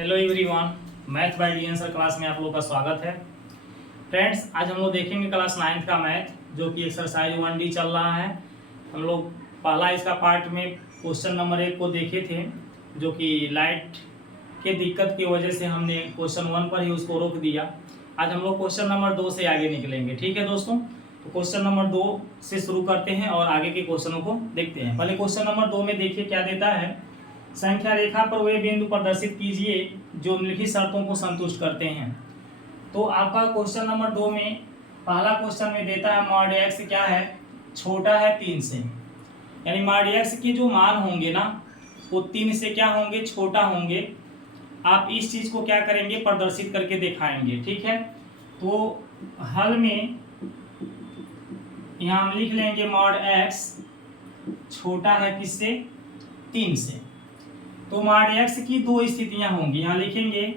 Hello everyone, math bye D answer class में आप लोगों का स्वागत है। फ्रेंड्स, आज हम लोग देखेंगे क्लास 9th का मैथ, जो कि एक्सरसाइज 1D चल रहा है। हम लोग पहला इसका पार्ट में क्वेश्चन नंबर 1 को देखे थे, जो कि लाइट के दिक्कत की वजह से हमने क्वेश्चन 1 पर ही उसको रोक दिया। आज हम लोग क्वेश्चन नंबर 2 से आगे निकलेंगे। ठीक है दोस्तों, तो क्वेश्चन नंबर 2 से शुरू करते हैं और आगे के क्वेश्चनों को देखते हैं। पहले क्वेश्चन नंबर 2 में देखिए क्या देता है। संख्या रेखा पर वे बिंदु प्रदर्शित कीजिए जो निम्नलिखित शर्तों को संतुष्ट करते हैं। तो आपका क्वेश्चन नंबर 2 में पहला क्वेश्चन में देता है मॉड एक्स क्या है, छोटा है 3 से, यानी मॉड एक्स के जो मान होंगे ना वो 3 से क्या होंगे, छोटा होंगे। आप इस चीज को क्या करेंगे, प्रदर्शित करके दिखाएंगे। ठीक है, तो हल में यहाँ हम लिख लेंगे मॉड एक्स छोटा है किससे, 3 से। तो मॉड एक्स की दो स्थितियां होंगी, यहाँ लिखेंगे।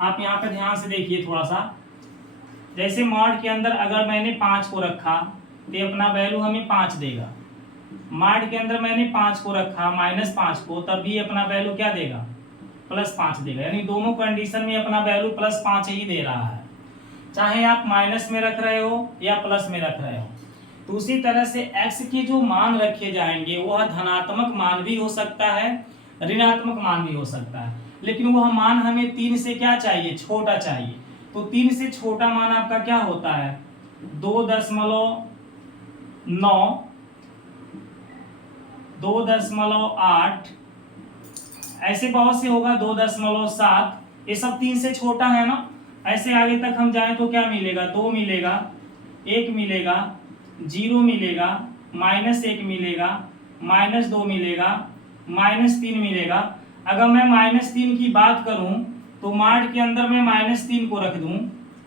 आप यहाँ पे ध्यान से देखिए थोड़ा सा। जैसे मॉड के अंदर अगर मैंने 5 को रखा तो ये अपना वैल्यू हमें 5 देगा। मॉड के अंदर मैंने 5 को रखा -5 को, तब भी अपना वैल्यू क्या देगा, +5 देगा। यानी दोनों कंडीशन में अपना वैल्यू +5 ही दे रहा है, चाहे आप माइनस में रख रहे हो या प्लस में रख रहे हो। तो उसी तरह से x के जो मान रखे जाएंगे वह धनात्मक मान भी हो सकता है, ऋणात्मक मान भी हो सकता है, लेकिन वह मान हमें 3 से क्या चाहिए, छोटा चाहिए। तो 3 से छोटा मान आपका क्या होता है, 2.9, 2.8, ऐसे बहुत से होगा, 2.7, ये सब 3 से छोटा है ना। ऐसे आगे तक हम जाएं तो क्या मिलेगा, 2 मिलेगा, 1 मिलेगा, 0 मिलेगा, -1 मिलेगा, -2 मिलेगा, -3 मिलेगा। अगर मैं -3 की बात करूं तो मॉड के अंदर मैं -3 को रख दूं,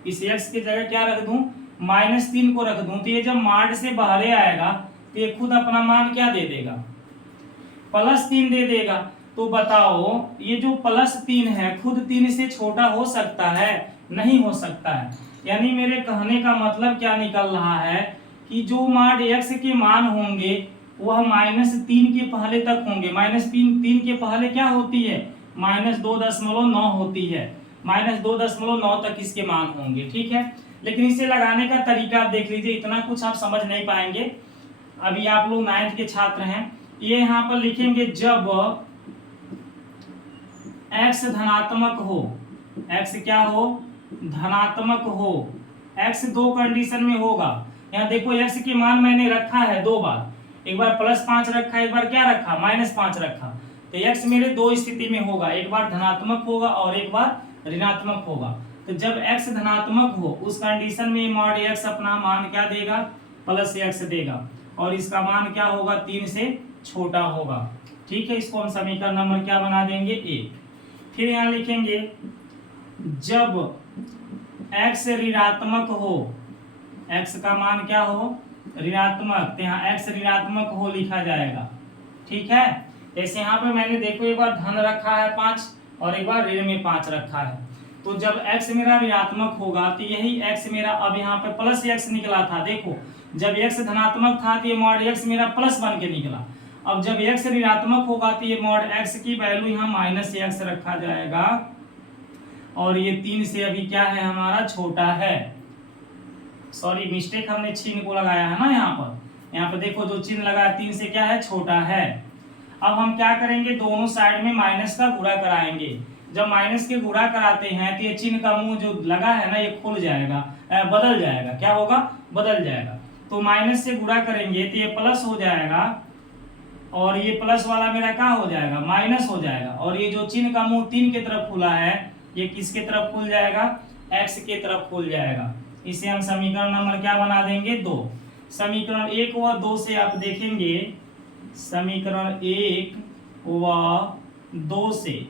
इस x की जगह क्या रख दूं, -3 को रख दूं, तो ये जब मॉड से बाहर आएगा तो ये खुद अपना मान क्या दे देगा, +3 दे देगा। तो बताओ ये जो +3 है खुद 3 से छोटा हो सकता है, नहीं हो सकता है। यानी मेरे कहने का मतलब क्या निकल रहा है कि जो मॉड x के मान होंगे वह -3 के पहले तक होंगे। -3 के पहले क्या होती है, -2.9 होती है, -2.9 तक इसके मान होंगे। ठीक है, लेकिन इसे लगाने का तरीका आप देख लीजिए, इतना कुछ आप समझ नहीं पाएंगे, अभी आप लोग 9th के छात्र हैं। ये यहाँ पर लिखेंगे जब x धनात्मक हो, x क्या हो, धनात्मक हो। x दो कंडीशन में होगा। यहाँ देखो x के मान मैंने रखा है 2 बार, एक बार +5 रखा, एक बार क्या रखा, -5 रखा। तो x मेरे 2 स्थिति में होगा, एक बार धनात्मक होगा और एक बार ऋणात्मक होगा। तो जब x धनात्मक हो उस कंडीशन में मॉड x अपना मान क्या देगा, +x देगा, और इसका मान क्या होगा, 3 से छोटा होगा। ठीक है, इसको हम समीकरण नंबर क्या बना देंगे, 1। फिर यहाँ लिखेंगे जब x ऋणात्मक हो, x का मान क्या हो, ऋणात्मक, तो यहाँ x ऋणात्मक हो लिखा जाएगा। ठीक है, जैसे यहाँ पे मैंने देखो एक बार धन रखा है 5 और एक बार ऋण में 5 रखा है। तो जब x मेरा ऋणात्मक होगा तो यही x मेरा, अब यहाँ पे +x निकला था, देखो जब x धनात्मक था तो ये मॉड x मेरा प्लस बन के निकला। अब जब x ऋणात्मक होगा तो ये मॉड x की वैल्यू यहाँ -x रखा जाएगा, और ये 3 से अभी क्या है, हमारा छोटा है। सॉरी, मिस्टेक हमने चिन्ह को लगाया है ना यहाँ पर देखो जो चिन्ह लगा 3 से क्या है, छोटा है। अब हम क्या करेंगे, दोनों साइड में माइनस का गुणा कराएंगे। जब माइनस के गुणा कराते हैं तो ये चिन्ह का मुंह जो लगा है ना ये खुल जाएगा, बदल जाएगा, क्या होगा, बदल जाएगा। तो माइनस से गुणा करेंगे तो ये प्लस हो जाएगा, और ये प्लस वाला मेरा क्या हो जाएगा, माइनस हो जाएगा, और ये जो चिन्ह का मुंह 3 की तरफ खुला है ये किसके तरफ खुल जाएगा, x के तरफ खुल जाएगा। इसे हम समीकरण नंबर क्या बना देंगे, 2। समीकरण 1 व 2 से आप देखेंगे, समीकरण 1 व 2 से,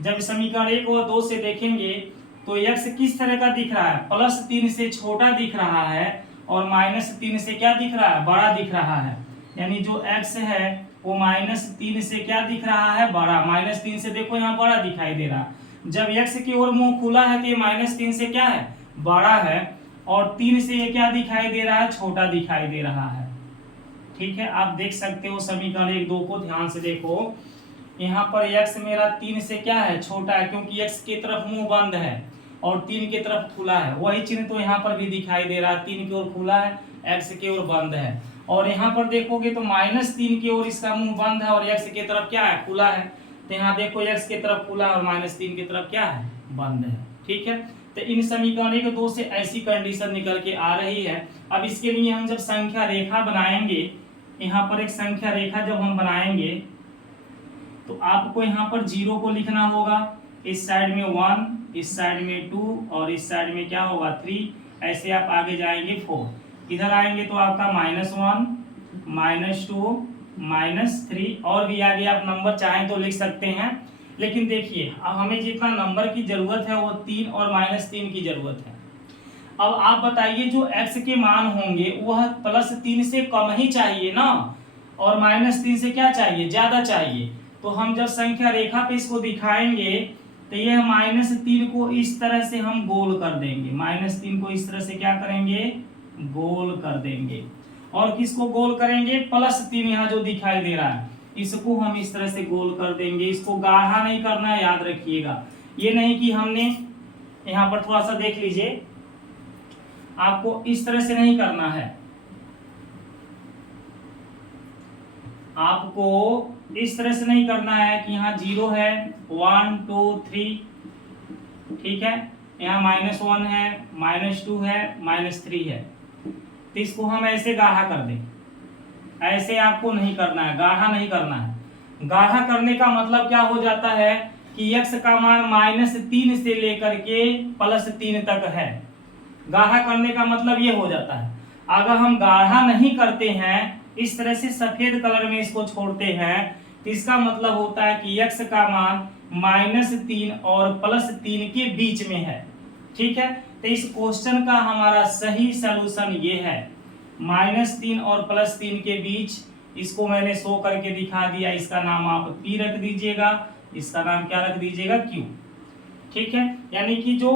जब समीकरण 1 व 2 से देखेंगे तो x किस तरह का दिख रहा है, +3 से छोटा दिख रहा है, और -3 से क्या दिख रहा है, बड़ा दिख रहा है। यानी जो x है वो -3 से क्या दिख रहा है, बड़ा। -3 से देखो यहाँ बड़ा दिखाई दे रहा है। जब x की ओर मुंह खुला है तो ये -3 से क्या है, बड़ा है, और 3 से ये क्या दिखाई दे रहा है, छोटा दिखाई दे रहा है। ठीक है, आप देख सकते हो समीकरण 1 2 को ध्यान से देखो। यहाँ पर x मेरा 3 से क्या है, छोटा है, क्योंकि x की तरफ मुंह बंद है और 3 की तरफ खुला है। वही चिन्ह तो यहाँ पर भी दिखाई दे रहा है, 3 की ओर खुला है, x की ओर बंद है। और यहाँ पर देखोगे तो -3 की ओर इसका मुंह बंद है और x की तरफ क्या है, खुला है। तो यहाँ देखो x की तरफ खुला है और -3 की तरफ क्या है, बंद है। ठीक है, तो इन समीकरण 1 2 से ऐसी कंडीशन निकल के आ रही है। अब इसके लिए हम जब संख्या रेखा बनाएंगे, यहाँ पर एक संख्या रेखा जब हम बनाएंगे तो आपको यहाँ पर 0 को लिखना होगा, इस साइड में 1, इस साइड में 2 और इस साइड में क्या होगा 3। ऐसे आप आगे जाएंगे 4, इधर आएंगे तो आपका -1, -2, -3 और भी आगे आप नंबर चाहें तो लिख सकते हैं। लेकिन देखिए अब हमें जितना नंबर की जरूरत है वो 3 और -3 की जरूरत है। अब आप बताइए जो x के मान होंगे वह +3 से कम ही चाहिए ना, और -3 से क्या चाहिए, ज्यादा चाहिए। तो हम जब संख्या रेखा पे इसको दिखाएंगे तो यह -3 को इस तरह से हम गोल कर देंगे, -3 को इस तरह से क्या करेंगे, गोल कर देंगे। और किसको गोल करेंगे, +3 यहाँ जो दिखाई दे रहा है इसको हम इस तरह से गोल कर देंगे। इसको गाढ़ा नहीं करना है, याद रखिएगा। ये नहीं कि हमने यहाँ पर थोड़ा सा देख लीजिए, आपको इस तरह से नहीं करना है, आपको इस तरह से नहीं करना है कि यहाँ 0 है, 1 2 3, ठीक है, यहाँ -1 है, -2 है, -3 है। तो इसको हम ऐसे गाढ़ा कर दें, ऐसे आपको नहीं करना है, गाढ़ा नहीं करना है। गाढ़ा करने का मतलब क्या हो जाता है कि x का मान -3 से लेकर के +3 तक है। गाढ़ा करने का मतलब ये हो जाता है। अगर हम गाढ़ा नहीं करते हैं, इस तरह से सफेद कलर में इसको छोड़ते हैं, तो इसका मतलब होता है कि x का मान -3 और +3 के बीच में है। ठीक है, तो इस क्वेश्चन का हमारा सही सलूशन ये है, -3 और +3 के बीच। इसको मैंने शो करके दिखा दिया, इसका नाम आप P रख दीजिएगा, इसका नाम क्या रख दीजिएगा, Q। ठीक है, यानी कि जो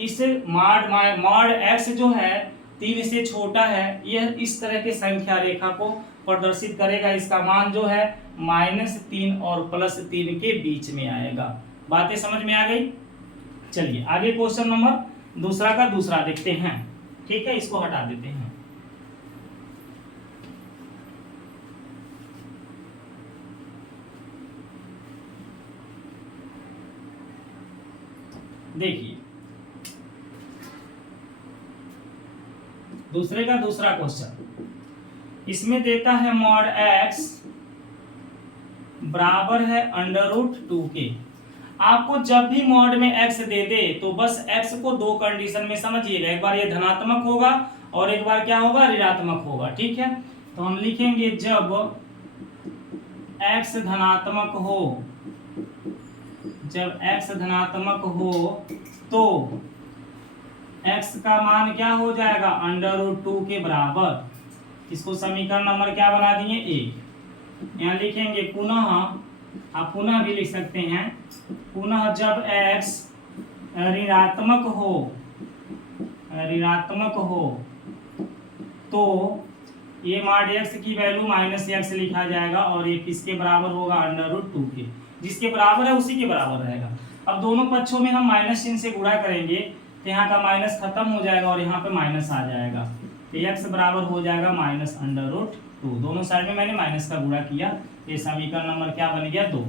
इस मॉड x जो है 3 से छोटा है, यह इस तरह के संख्या रेखा को प्रदर्शित करेगा। इसका मान जो है -3 और +3 के बीच में आएगा। बातें समझ में आ गई। चलिए आगे क्वेश्चन नंबर दूसरा का दूसरा देखते हैं। ठीक है, इसको हटा देते हैं। देखिए दूसरे का दूसरा क्वेश्चन, इसमें देता है मॉड x बराबर है √2 के। आपको जब भी मॉड में x दे दे तो बस x को दो कंडीशन में समझिएगा, एक बार ये धनात्मक होगा और एक बार क्या होगा, ऋणात्मक होगा। ठीक है, तो हम लिखेंगे जब x धनात्मक हो, जब x धनात्मक हो तो x का मान क्या हो जाएगा, √2 के बराबर। इसको समीकरण नंबर क्या बना दिए, 1। यहाँ लिखेंगे पुनः, आप पुनः भी लिख सकते हैं, पुनः जब x ऋणात्मक हो, ऋणात्मक हो तो ये मॉड x की वैल्यू -x लिखा जाएगा और ये किसके बराबर होगा, √2 के। जिसके बराबर है उसी के बराबर रहेगा। अब दोनों पक्षों में हम माइनस चिन्ह से गुणा करेंगे तो यहाँ का माइनस खत्म हो जाएगा और यहाँ पे माइनस आ जाएगा, तो x बराबर हो जाएगा -√2। दोनों साइड में मैंने माइनस का गुणा किया, ये समीकरण नंबर क्या बन गया, 2।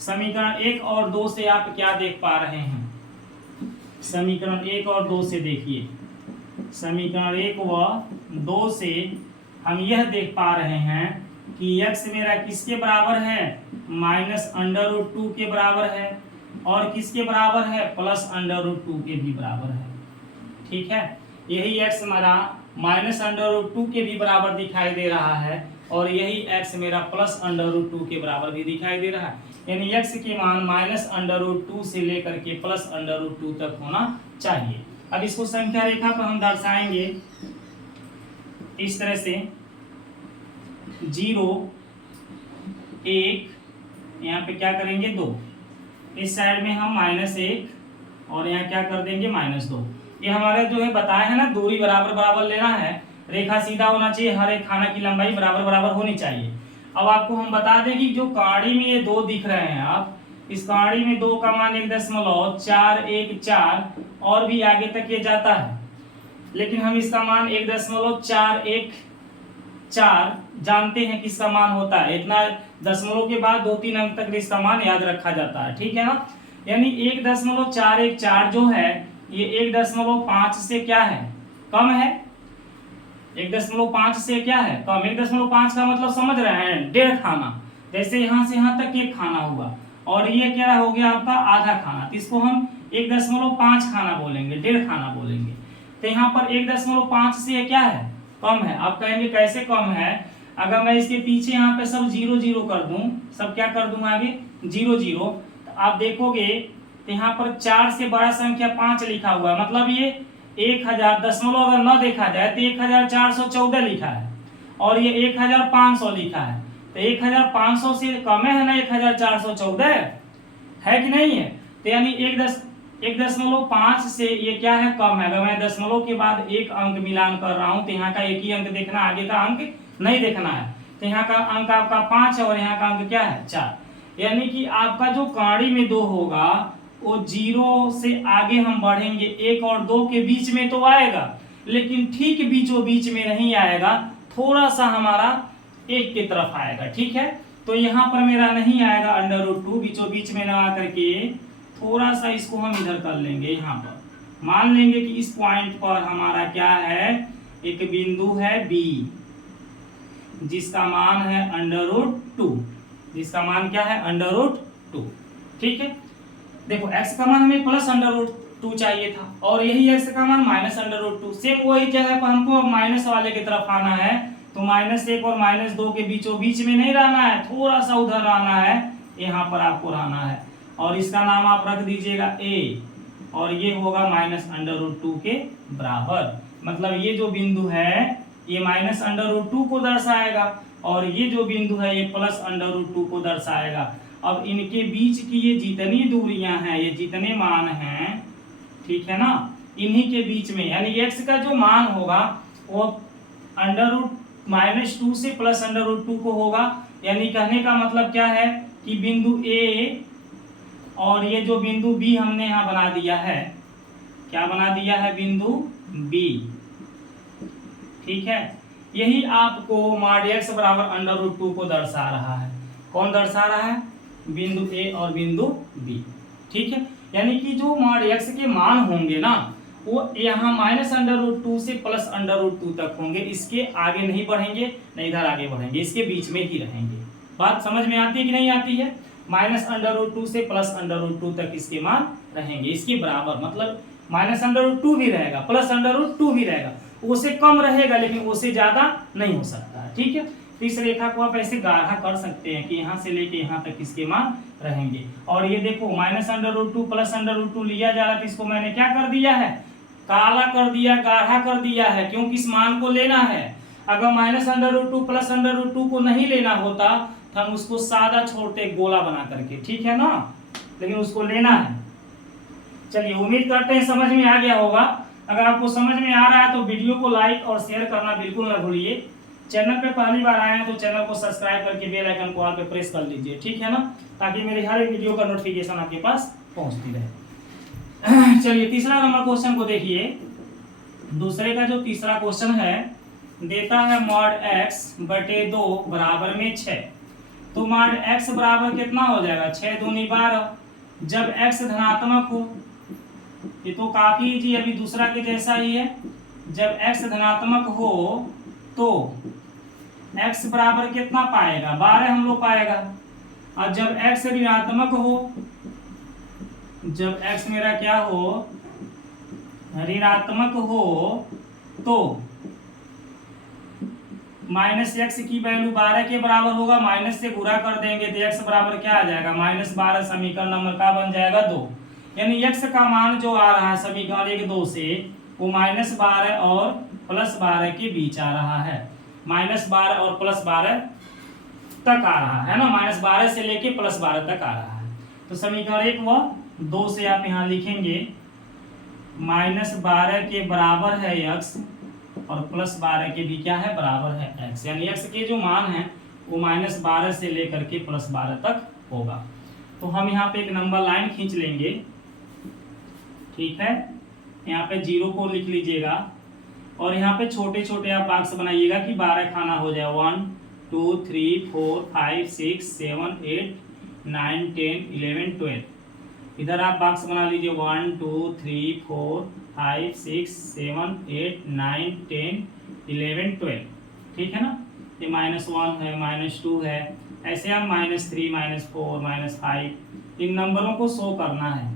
समीकरण 1 और 2 से आप क्या देख पा रहे हैं, समीकरण 1 और 2 से देखिए, समीकरण 1 व 2 से हम यह देख पा रहे हैं कि x मेरा किसके बराबर है, -√2 के बराबर है, और किसके बराबर है, +√2 के भी बराबर है। ठीक है, यही x मेरा -√2 के भी बराबर दिखाई दे रहा है और यही x मेरा +√2 के बराबर भी दिखाई दे रहा है। यानी x के मान -√2 से लेकर के +√2 तक होना चाहिए। अब इसको संख्या रेखा पर हम दर्शाएंगे इस तरह से, 0 1, यहाँ पे क्या करेंगे 2, इस साइड में हम -1 और यहाँ क्या कर देंगे -2। ये हमारे जो है बताया है ना, दूरी बराबर बराबर लेना है, रेखा सीधा होना चाहिए, हर एक खाना की लंबाई बराबर बराबर होनी चाहिए। अब आपको हम बता दें कि जो कहाड़ी में ये 2 दिख रहे हैं, आप इस कहाड़ी में 2 का मान 1.414 और भी आगे तक ये जाता है, लेकिन हम इसका मान 1.414 जानते हैं कि इसका मान होता है इतना। दशमलव के बाद 2-3 अंक तक इसका मान याद रखा जाता है, ठीक है ना। यानी 1.414 जो है ये 1.5 से क्या है, कम है। 1.5 से क्या है, कम। 1.5 का मतलब समझ रहे हैं, 1.5 खाना। जैसे यहाँ से यहाँ तक 1 खाना हुआ और ये क्या हो गया आपका आधा खाना, तो इसको हम 1.5 खाना बोलेंगे, 1.5 खाना बोलेंगे। तो यहाँ पर 1.5 से क्या है, कम है। आप कहेंगे कैसे कम है, अगर मैं इसके पीछे यहाँ पे सब 0 0 कर दूं, सब क्या कर दूं आगे 0 0, तो आप देखोगे तो यहाँ पर 4 से बड़ा संख्या 5 लिखा हुआ है, मतलब ये 1000 दशमलव अगर न देखा जाए तो 1414 लिखा है और ये 1500 लिखा है। तो 1500 से कम है ना 1414, है कि नहीं है। तो यानी 1.5 से ये क्या है, कम है। अगर मैं दशमलव के बाद 1 अंक मिलान कर रहा हूं तो यहाँ का 1 ही अंक देखना, आगे का अंक नहीं देखना है। तो यहाँ का अंक आपका 5 है और यहाँ का अंक क्या है 4। यानी कि आपका जो कहाड़ी में 2 होगा वो 0 से आगे हम बढ़ेंगे, 1 और 2 के बीच में तो आएगा, लेकिन ठीक बीचों बीच में नहीं आएगा, थोड़ा सा हमारा 1 की तरफ आएगा, ठीक है। तो यहाँ पर मेरा नहीं आएगा √2, बीचों बीच में ना आकर के थोड़ा सा इसको हम इधर कर लेंगे। यहाँ पर मान लेंगे कि इस पॉइंट पर हमारा क्या है, एक बिंदु है B जिसका मान है √2, जिसका मान क्या है √2, ठीक है। देखो x का मान हमें +√2 चाहिए था और यही x का मान -√2, सेम वही जगह पर हमको अब माइनस वाले की तरफ आना है। तो -1 और -2 के बीचों बीच में नहीं रहना है, थोड़ा सा उधर रहना है, यहाँ पर आपको रहना है और इसका नाम आप रख दीजिएगा a और ये होगा -√2 के बराबर। मतलब ये जो बिंदु है ये -√2 को दर्शाएगा और ये जो बिंदु है ये +√2 को दर्शाएगा। अब इनके बीच की ये जितनी दूरियां हैं, ये जितने मान हैं, ठीक है ना, इन्हीं के बीच में यानी x का जो मान होगा वो -2 से +√2 को होगा। यानी कहने का मतलब क्या है कि बिंदु A और ये जो बिंदु B हमने यहाँ बना दिया है, क्या बना दिया है, बिंदु B, ठीक है। यही आपको mod x बराबर √2 को दर्शा रहा है। कौन दर्शा रहा है, बिंदु A और बिंदु B, ठीक है। यानी कि जो mod x के मान होंगे ना वो यहाँ -√2 से +√2 तक होंगे, इसके आगे नहीं बढ़ेंगे, नहीं इधर आगे बढ़ेंगे, इसके बीच में ही रहेंगे। बात समझ में आती है कि नहीं आती है। -√2 से +√2 तक इसके मान रहेंगे, इसके बराबर, मतलब -√2 भी रहेगा, +√2 भी रहेगा, उससे कम रहेगा लेकिन उससे ज्यादा नहीं हो सकता है, ठीक है। तो इस रेखा को आप ऐसे गाढ़ा कर सकते हैं कि यहाँ से लेके यहाँ तक इसके मान रहेंगे। और ये देखो -√2 +√2 लिया जा रहा था, इसको मैंने क्या कर दिया है, काला कर दिया, गाढ़ा कर दिया है, क्योंकि इस मान को लेना है। अगर -√2 +√2 को नहीं लेना होता तो हम उसको सादा छोड़ते गोला बना करके, ठीक है ना, लेकिन उसको लेना है। चलिए उम्मीद करते हैं समझ में आ गया होगा। अगर आपको समझ में आ रहा है तो वीडियो को लाइक और शेयर करना बिल्कुल न भूलिए। चैनल पे पहली बार आए हैं तो चैनल को सब्सक्राइब करके बेल आइकन को ऑल पे प्रेस कर लीजिए, ठीक है ना, ताकि मेरी हर एक वीडियो का नोटिफिकेशन आपके पास पहुंचती रहे। चलिए तीसरा नंबर क्वेश्चन को देखिए। दूसरे का जो तीसरा क्वेश्चन है देता है mod x बटे 2 बराबर में 6। तो mod x बराबर कितना हो जाएगा, 6 दूनी 12। जब x धनात्मक हो, ये तो काफी इजी, अभी दूसरा के जैसा ही है। जब x धनात्मक हो तो x बराबर कितना पाएगा, 12 हम लोग पाएगा। और जब x ऋणात्मक हो, जब x मेरा क्या हो, ऋणात्मक हो, तो -x की वैल्यू 12 के बराबर होगा, माइनस से गुणा कर देंगे तो x बराबर क्या आ जाएगा, -12। समीकरण नंबर का बन जाएगा 2। यानी x का मान जो आ रहा है समीकरण 1 2 से वो -12 और +12 के बीच आ रहा है, -12 और +12 तक आ रहा है ना, -12 से लेके +12 तक आ रहा है। तो समीकरण 1 व 2 से आप यहाँ लिखेंगे -12 के बराबर है x और +12 के भी क्या है, बराबर है x। यानी x के जो मान है वो -12 से लेकर के +12 तक होगा। तो हम यहाँ पे एक नंबर लाइन खींच लेंगे, ठीक है। यहाँ पे 0 को लिख लीजिएगा और यहाँ पे छोटे छोटे आप बॉक्स बनाइएगा कि 12 खाना हो जाए। 1 2 3 4 5 6 7 8 9 10 11 12। इधर आप बॉक्स बना लीजिए 1 2 3 4 5 6 7 8 9 10 11 12, ठीक है ना। ये -1 है, -2 है, ऐसे हम -3 -4 -5 इन नंबरों को शो करना है।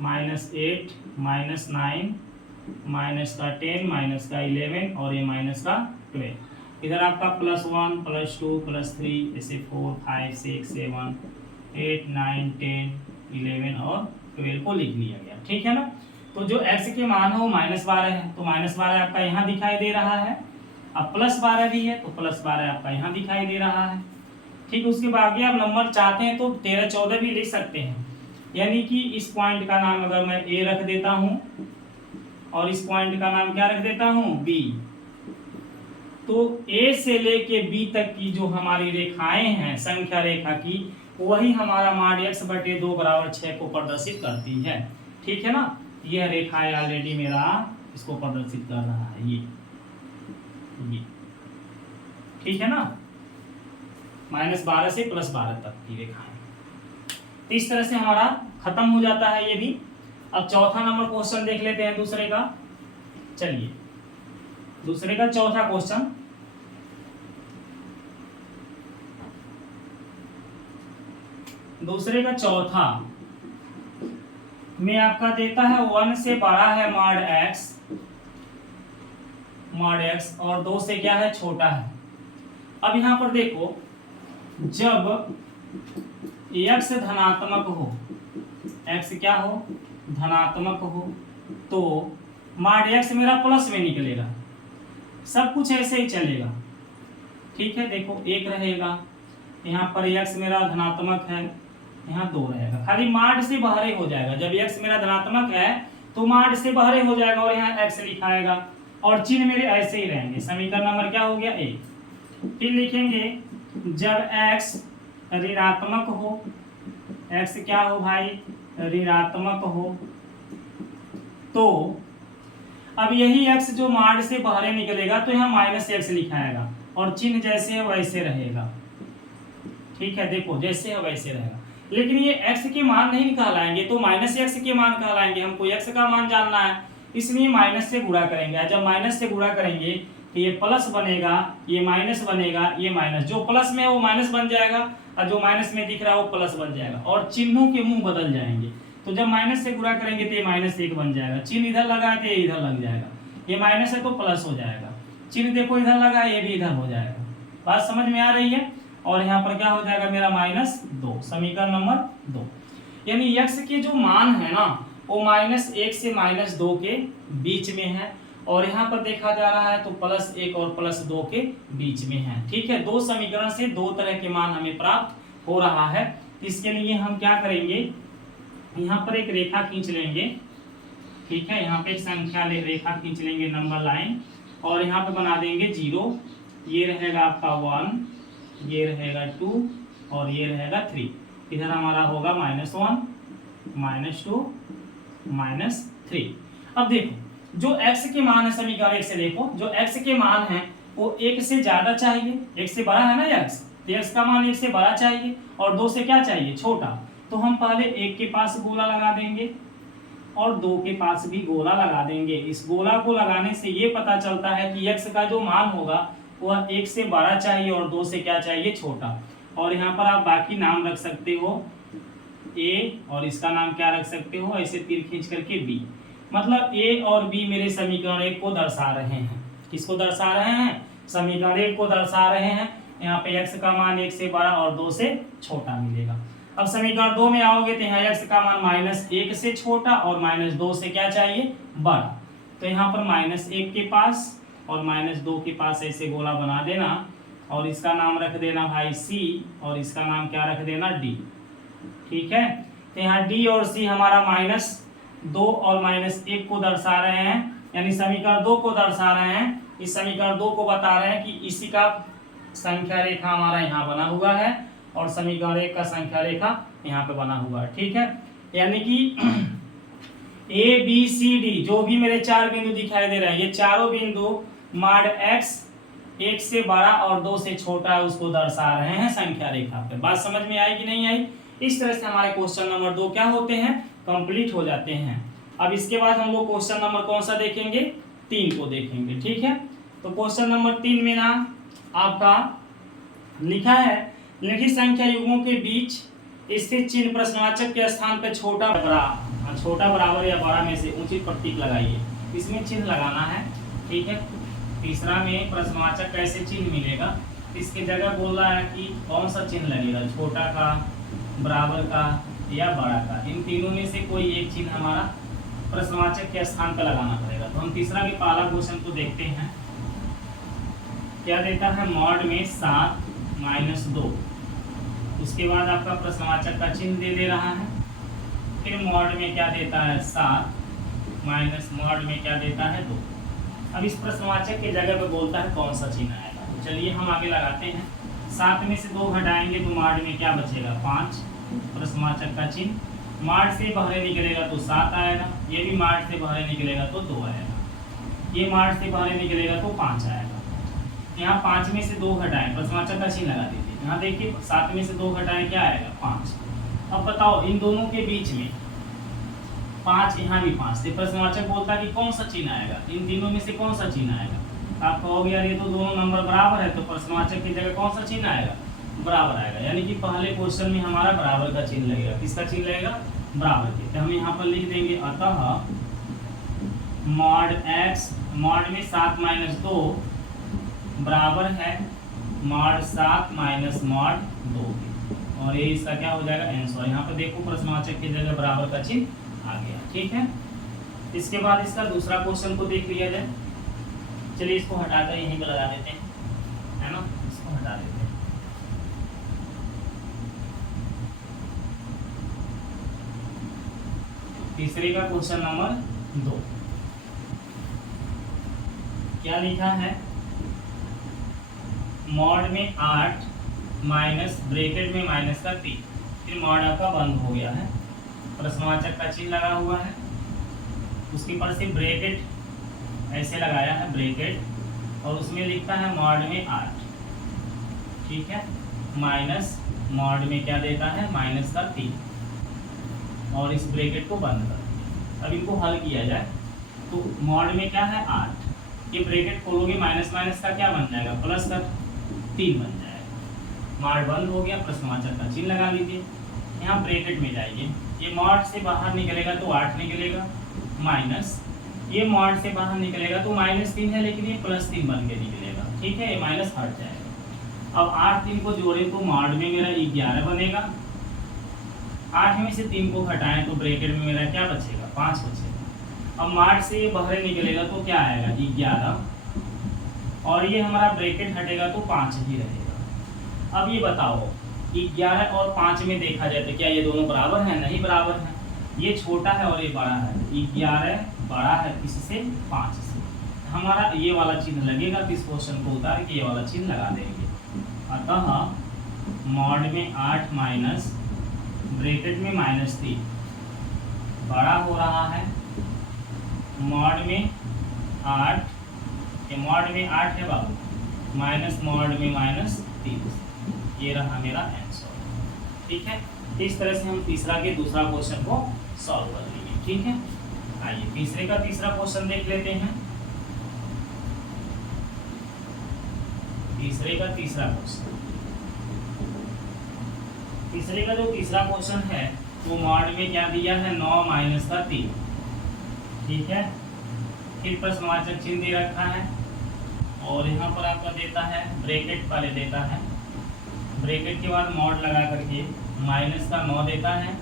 -8 -9 -10 -11 और ये -12। इधर आपका +1 +2 +3 ऐसे 4 5 6 7 8 9 10 11 और 12 को लिख लिया गया, ठीक है ना। तो जो x के मान है वो -12 है, तो -12 आपका यहाँ दिखाई दे रहा है। अब +12 भी है तो +12 आपका यहाँ दिखाई दे रहा है, ठीक। उसके बाद आगे आप नंबर चाहते हैं तो 13 14 भी लिख सकते हैं। यानी कि इस पॉइंट का नाम अगर मैं A रख देता हूँ और इस पॉइंट का नाम क्या रख देता हूँ B, तो A से लेके B तक की जो हमारी रेखाएं हैं संख्या रेखा की, वही हमारा mod x/2 = 6 को प्रदर्शित करती है, ठीक है ना। यह रेखा ऑलरेडी मेरा इसको प्रदर्शित कर रहा है, ये ठीक है ना। -12 से +12 तक की रेखाएं। तो इस तरह से हमारा खत्म हो जाता है ये भी। अब चौथा नंबर क्वेश्चन देख लेते हैं दूसरे का। चलिए दूसरे का चौथा क्वेश्चन, दूसरे का चौथा में आपका देता है 1 से बड़ा है mod x और 2 से क्या है छोटा है। अब यहाँ पर देखो, जब x धनात्मक हो, x क्या हो धनात्मक हो, तो mod x मेरा प्लस में निकलेगा, सब कुछ ऐसे ही चलेगा, ठीक है। देखो 1 रहेगा, यहाँ पर x मेरा धनात्मक है, यहाँ 2 रहेगा, खाली mod से बाहर हो जाएगा। जब x मेरा धनात्मक है तो mod से बाहर हो जाएगा और यहाँ x लिखाएगा और चिन्ह मेरे ऐसे ही रहेंगे। समीकरण नंबर क्या हो गया 1। फिर लिखेंगे जब x ऋणात्मक हो, x क्या हो भाई ऋणात्मक हो, तो अब यही x जो mod से बाहर निकलेगा तो यहाँ -x लिखाएगा और चिन्ह जैसे है वैसे रहेगा, ठीक है। देखो जैसे है वैसे रहेगा, लेकिन ये x के मान नहीं निकालाएंगे तो -x के मान निकालाएंगे। हमको x का मान जानना है, इसलिए माइनस से गुणा करेंगे। जब माइनस से गुणा करेंगे तो ये प्लस बनेगा, ये माइनस बनेगा, ये माइनस, जो प्लस में है वो माइनस बन जाएगा और जो माइनस में दिख रहा है वो प्लस बन जाएगा और चिन्हों के मुंह बदल जाएंगे। तो जब माइनस से गुणा करेंगे तो ये -1 बन जाएगा, चिन्ह इधर लगा है तो ये इधर लग जाएगा, ये माइनस है तो प्लस हो जाएगा, चिन्ह देखो इधर लगा है ये भी इधर हो जाएगा। बात समझ में आ रही है। और यहाँ पर क्या हो जाएगा मेरा -2, समीकरण नंबर 2। यानी x के जो मान है ना वो -1 से -2 के बीच में है और यहाँ पर देखा जा रहा है तो +1 और +2 के बीच में है, ठीक है। 2 समीकरण से 2 तरह के मान हमें प्राप्त हो रहा है। इसके लिए हम क्या करेंगे, यहाँ पर एक रेखा खींच लेंगे, ठीक है। यहाँ पे एक संख्या रेखा खींच लेंगे नंबर लाइन और यहाँ पे बना देंगे 0, ये रहेगा आपका 1, ये रहेगा 2 और ये रहेगा 3। इधर हमारा होगा -1 -2 -3। अब देखो जो x के मान है समीकरण 1 से, देखो जो x के मान है वो 1 से ज्यादा चाहिए, 1 से बड़ा है ना x, तो x का मान 1 से बड़ा चाहिए और 2 से क्या चाहिए छोटा। तो हम पहले 1 के पास गोला लगा देंगे और 2 के पास भी गोला लगा देंगे। इस गोला को लगाने से ये पता चलता है कि x का जो मान होगा वह 1 से बड़ा चाहिए और 2 से क्या चाहिए छोटा। और यहाँ पर आप बाकी नाम रख सकते हो a और इसका नाम क्या रख सकते हो ऐसे तीर खींच करके b, मतलब a और b मेरे समीकरण 1 को दर्शा रहे हैं। किसको दर्शा रहे हैं, समीकरण 1 को दर्शा रहे हैं। यहाँ पे x का मान 1 से बड़ा और 2 से छोटा मिलेगा। अब समीकरण 2 में आओगे तो यहाँ x का मान -1 से छोटा और -2 से क्या चाहिए बड़ा। तो यहाँ पर -1 के पास और -2 के पास ऐसे गोला बना देना और इसका नाम रख देना भाई c और इसका नाम क्या रख देना d, ठीक है। तो यहाँ d और c हमारा -2 और -1 को दर्शा रहे हैं, यानी समीकरण 2 को दर्शा रहे हैं। इस समीकरण 2 को बता रहे हैं कि इसी का संख्या रेखा हमारा यहाँ बना हुआ है और समीकरण 1 का संख्या रेखा यहाँ पे बना हुआ है। ठीक है, यानी कि ए बी सी डी जो भी मेरे 4 बिंदु दिखाई दे रहे हैं, ये चारों बिंदु माड x 1 से बड़ा और 2 से छोटा है उसको दर्शा रहे हैं संख्या रेखा पे। बात समझ में आई कि नहीं आई? इस तरह से हमारे क्वेश्चन नंबर 2 क्या होते हैं, कंप्लीट हो जाते हैं। अब इसके बाद हम लोग क्वेश्चन नंबर कौन सा देखेंगे, 3 को देखेंगे। ठीक है, तो क्वेश्चन नंबर 3 में ना आपका लिखा है लिखित संख्या युग्मों के बीच स्थित चिन्ह प्रश्नवाचक के स्थान पर छोटा बराबर या बड़ा में से उचित प्रतीक लगाइए। इसमें चिन्ह लगाना है। ठीक है, तीसरा में प्रश्नवाचक कैसे चिन्ह मिलेगा, इसके जगह बोल रहा है कि कौन सा चिन्ह लगेगा, छोटा का, बराबर का या बड़ा का। इन तीनों में से कोई एक चिन्ह हमारा प्रश्नवाचक के स्थान पर लगाना पड़ेगा। तो हम तीसरा के पहला क्वेश्चन को देखते हैं। क्या देता है, मॉड में 7 - 2। उसके बाद आपका प्रश्नवाचक का चिन्ह दे रहा है। फिर मॉड में क्या देता है, 7 माइनस मॉड में क्या देता है, 2। अब इस प्रश्नवाचक के जगह पे बोलता है कौन सा चिन्ह आएगा। तो चलिए हम आगे लगाते हैं। 7 में से 2 घटाएंगे तो मॉड में क्या बचेगा, 5। प्रश्नवाचक का चिन्ह मॉड से बाहर निकलेगा तो 7 आएगा। ये भी मॉड से बाहर निकलेगा तो 2 आएगा। ये मॉड से बाहर निकलेगा तो 5 आएगा। यहाँ 5 में से 2 घटाएं, प्रश्नवाचक का चिन्ह लगा दीजिए। यहाँ देखिए 7 में से 2 घटाएं क्या आएगा, 5। अब बताओ इन दोनों के बीच में 5, यहाँ भी 5 थे। प्रश्नवाचक बोलता है कि कौन सा चिन्ह आएगा, इन तीनों में से कौन सा चिन्ह आएगा। आप कहोगे यार ये तो दोनों नंबर बराबर है, तो प्रश्नवाचक की जगह कौन सा चिन्ह आएगा, बराबर आएगा। यानी कि पहले क्वेश्चन में हमारा बराबर का चिन्ह लगेगा। किसका चिन्ह लगेगा, बराबर के। तो हम यहाँ पर लिख देंगे अतः मॉड x मॉड में 7 - 2 बराबर है मॉड 7 माइनस मॉड 2। और ये इसका क्या हो जाएगा, आंसर। यहाँ पे देखो प्रश्नवाचक की जगह बराबर का चिन्ह आ गया। ठीक है, इसके बाद इसका दूसरा क्वेश्चन को देख लिया जाए। चलिए इसको हटाकर यहीं पर लगा देते हैं, है ना, इसको हटा देते हैं। तीसरे का क्वेश्चन नंबर 2 क्या लिखा है, मॉड में 8 माइनस ब्रैकेट में माइनस का 3। फिर मॉड आपका बंद हो गया है, प्रश्नवाचक का चिन्ह लगा हुआ है, उसके ऊपर से ब्रैकेट ऐसे लगाया है ब्रैकेट, और उसमें लिखता है मॉड में 8। ठीक है, माइनस मॉड में क्या देता है, माइनस का 3, और इस ब्रैकेट को बंद कर दिया। अब इनको हल किया जाए तो मॉड में क्या है, 8। ये ब्रैकेट खोलोगे माइनस माइनस का क्या बन जाएगा, प्लस का 3 बन जाएगा। मॉड बंद हो गया, प्रश्नवाचक का चिन्ह लगा लीजिए। यहाँ ब्रैकेट में जाइए, ये मॉड से बाहर निकलेगा तो 8 निकलेगा, माइनस ये मॉड से बाहर निकलेगा तो -3 है, लेकिन ये +3 बन के निकलेगा। ठीक है, ये माइनस हट जाएगा। अब 8 3 को जोड़े तो मॉड में मेरा 11 बनेगा। 8 में से 3 को घटाएं तो ब्रैकेट में मेरा क्या बचेगा, 5 बचेगा। अब मॉड से ये बाहर निकलेगा तो क्या आएगा, 11, और ये हमारा ब्रैकेट हटेगा तो 5 ही रहेगा। अब ये बताओ 11 और 5 में देखा जाए तो क्या ये दोनों बराबर हैं, नहीं बराबर हैं। ये छोटा है और ये बड़ा है, 11 बड़ा है किससे, 5 से। हमारा ये वाला चिन्ह लगेगा, तो इस क्वेश्चन को उतार के ये वाला चिन्ह लगा देंगे। अतः मॉड में 8 माइनस ब्रैकेट में -3 बड़ा हो रहा है मॉड में 8, ये मॉड में 8 है बाबू, माइनस मॉड में -3। ये रहा मेरा आंसर। ठीक है, इस तरह से हम तीसरा के दूसरा क्वेश्चन को सॉल्व कर लेंगे। ठीक है, आइए तीसरे का तीसरा क्वेश्चन देख लेते हैं। तीसरे का तीसरा क्वेश्चन, तीसरे का जो तीसरा क्वेश्चन है वो मॉड में क्या दिया है, 9 माइनस का 3। ठीक है, फिर प्रश्नवाचक चिन्ह दे रखा है, और यहाँ पर आपका देता है ब्रैकेट पहले देता है, ब्रैकेट के बाद मॉड लगा करके माइनस का 9 देता है,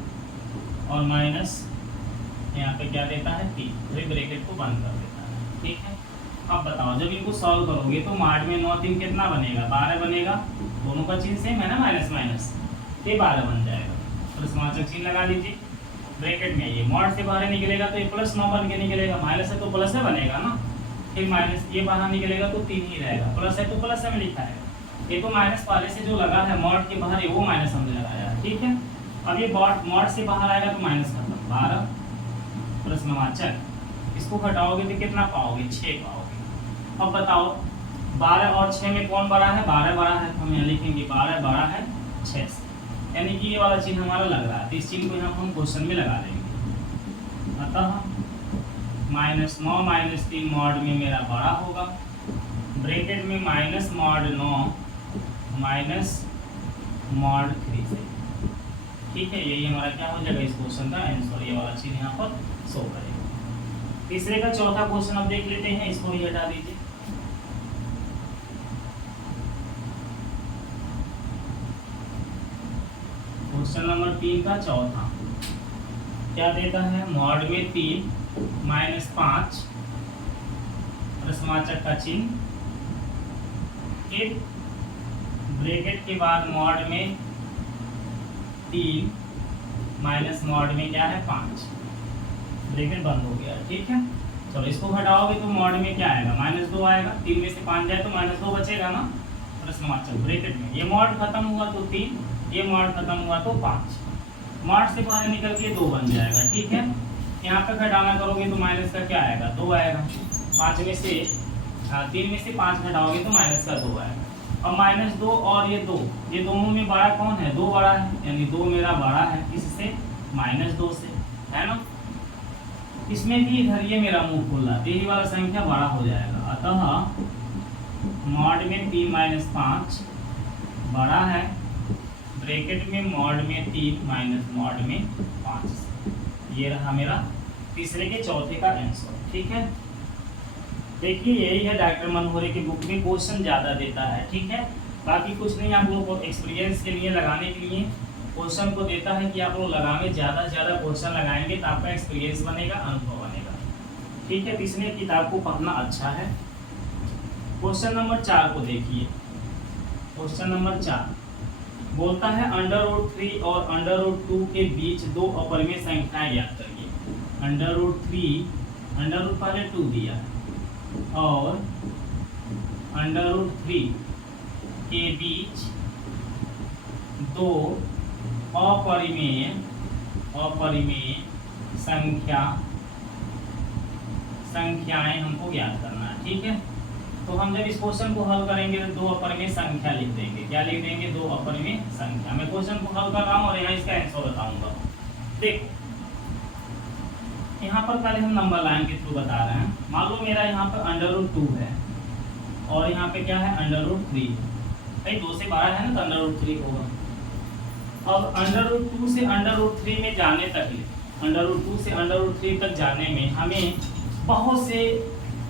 और माइनस यहाँ पे क्या देता है 3, फिर ब्रैकेट को बंद कर देता है। ठीक है, अब बताओ जब इनको सॉल्व करोगे तो मॉड में 9 3 कितना बनेगा, 12 बनेगा। दोनों का चिन्ह सेम है ना, माइनस माइनस, ये 12 बन जाएगा। प्रश्नवाचक चिन्ह लगा लीजिए ब्रैकेट में, ये मॉड से बाहर निकलेगा तो ये +9 बन के निकलेगा, माइनस है तो प्लस है बनेगा ना। फिर माइनस ये बाहर निकलेगा तो 3 ही रहेगा, प्लस है तो प्लस में लिखा है। ये तो माइनस पहले से जो लगा है मॉड के बाहर, ये वो माइनस हमने लगाया है, ठीक है। अब ये मॉड से बाहर आएगा तो माइनस खत्म, 12 प्रश्नवाचक, इसको घटाओगे तो कितना पाओगे, 6 पाओगे। अब बताओ 12 और 6 में कौन बड़ा है, 12 बड़ा है, हम यहाँ लिखेंगे 12 बड़ा है 6 से, यानी कि ये वाला चिन्ह हमारा लग रहा है, तो इस चिन्ह को यहाँ हम क्वेश्चन में लगा देंगे। अतः -9 - 3 मॉड में मेरा बड़ा होगा, ब्रैकेट में -mod 9 माइनस mod 3 से, ठीक है। यही हमारा क्या हो जाएगा इस क्वेश्चन का आंसर, ये वाला चिन्ह यहाँ पर शो करेगा। तीसरे का चौथा क्वेश्चन अब देख लेते हैं, इसको भी हटा दीजिए। क्वेश्चन नंबर 3 का चौथा क्या देता है, मॉड में 3 - 5 प्रश्नवाचक का चिन्ह, फिर ब्रैकेट के बाद मॉड में 3 माइनस मॉड में क्या है 5, ब्रैकेट बंद हो गया, ठीक है। चलो इसको घटाओगे तो मॉड में क्या आएगा, -2 आएगा, 3 में से 5 जाए तो -2 बचेगा ना प्रश्नवाचक ब्रैकेट में। ये मॉड खत्म हुआ तो 3, ये मॉड खत्म हुआ तो 5, मॉड से बाहर निकल के 2 बन जाएगा, ठीक है। यहाँ पे घटाना करोगे तो माइनस का क्या आएगा, 2 आएगा, 5 में से 3 में से 5 घटाओगे तो माइनस का 2 आएगा। अब -2 और ये 2, ये दोनों में बड़ा कौन है, 2 बड़ा है, यानी 2 मेरा बड़ा है किससे, -2 से, है ना। इसमें भी इधर ये मेरा मुंह खोल रहा है, यही वाला संख्या बड़ा हो जाएगा। अतः मॉड में 3 - 5 बड़ा है, ब्रैकेट में मॉड में 3 माइनस मॉड में 5, ये रहा मेरा तीसरे के चौथे का आंसर, ठीक है। देखिए यही है डॉक्टर मनोहरे की बुक में, क्वेश्चन ज़्यादा देता है, ठीक है। बाकी कुछ नहीं, आप लोग को एक्सपीरियंस के लिए, लगाने के लिए क्वेश्चन को देता है कि आप लोग लगाएंगे, ज़्यादा से ज़्यादा क्वेश्चन लगाएंगे तो आपका एक्सपीरियंस बनेगा, अनुभव बनेगा, ठीक है। तो इसलिए किताब को पढ़ना अच्छा है। क्वेश्चन नंबर 4 को देखिए। क्वेश्चन नंबर 4 बोलता है √3 और √2 के बीच 2 अपरिमेय संख्याएं ज्ञात करिए। √3, √ पहले 2 दिया और √3 के बीच 2 अपरिमेय संख्याएं हमको ज्ञात करना है, ठीक है। तो हम जब इस क्वेश्चन को हल करेंगे तो 2 अपरिमेय संख्या लिख देंगे, क्या लिख देंगे, 2 अपरिमेय संख्या। मैं क्वेश्चन को हल कर रहा हूँ और यहाँ इसका आंसर बताऊंगा। देखो यहाँ पर पहले हम नंबर लाइन के थ्रू बता रहे हैं। मान लो मेरा यहाँ पर √2 है और यहाँ पे क्या है √3, भाई 2 से 12 है ना तो √3 होगा। अब √2 से √3 में जाने तक, √2 से √3 तक जाने में हमें बहुत से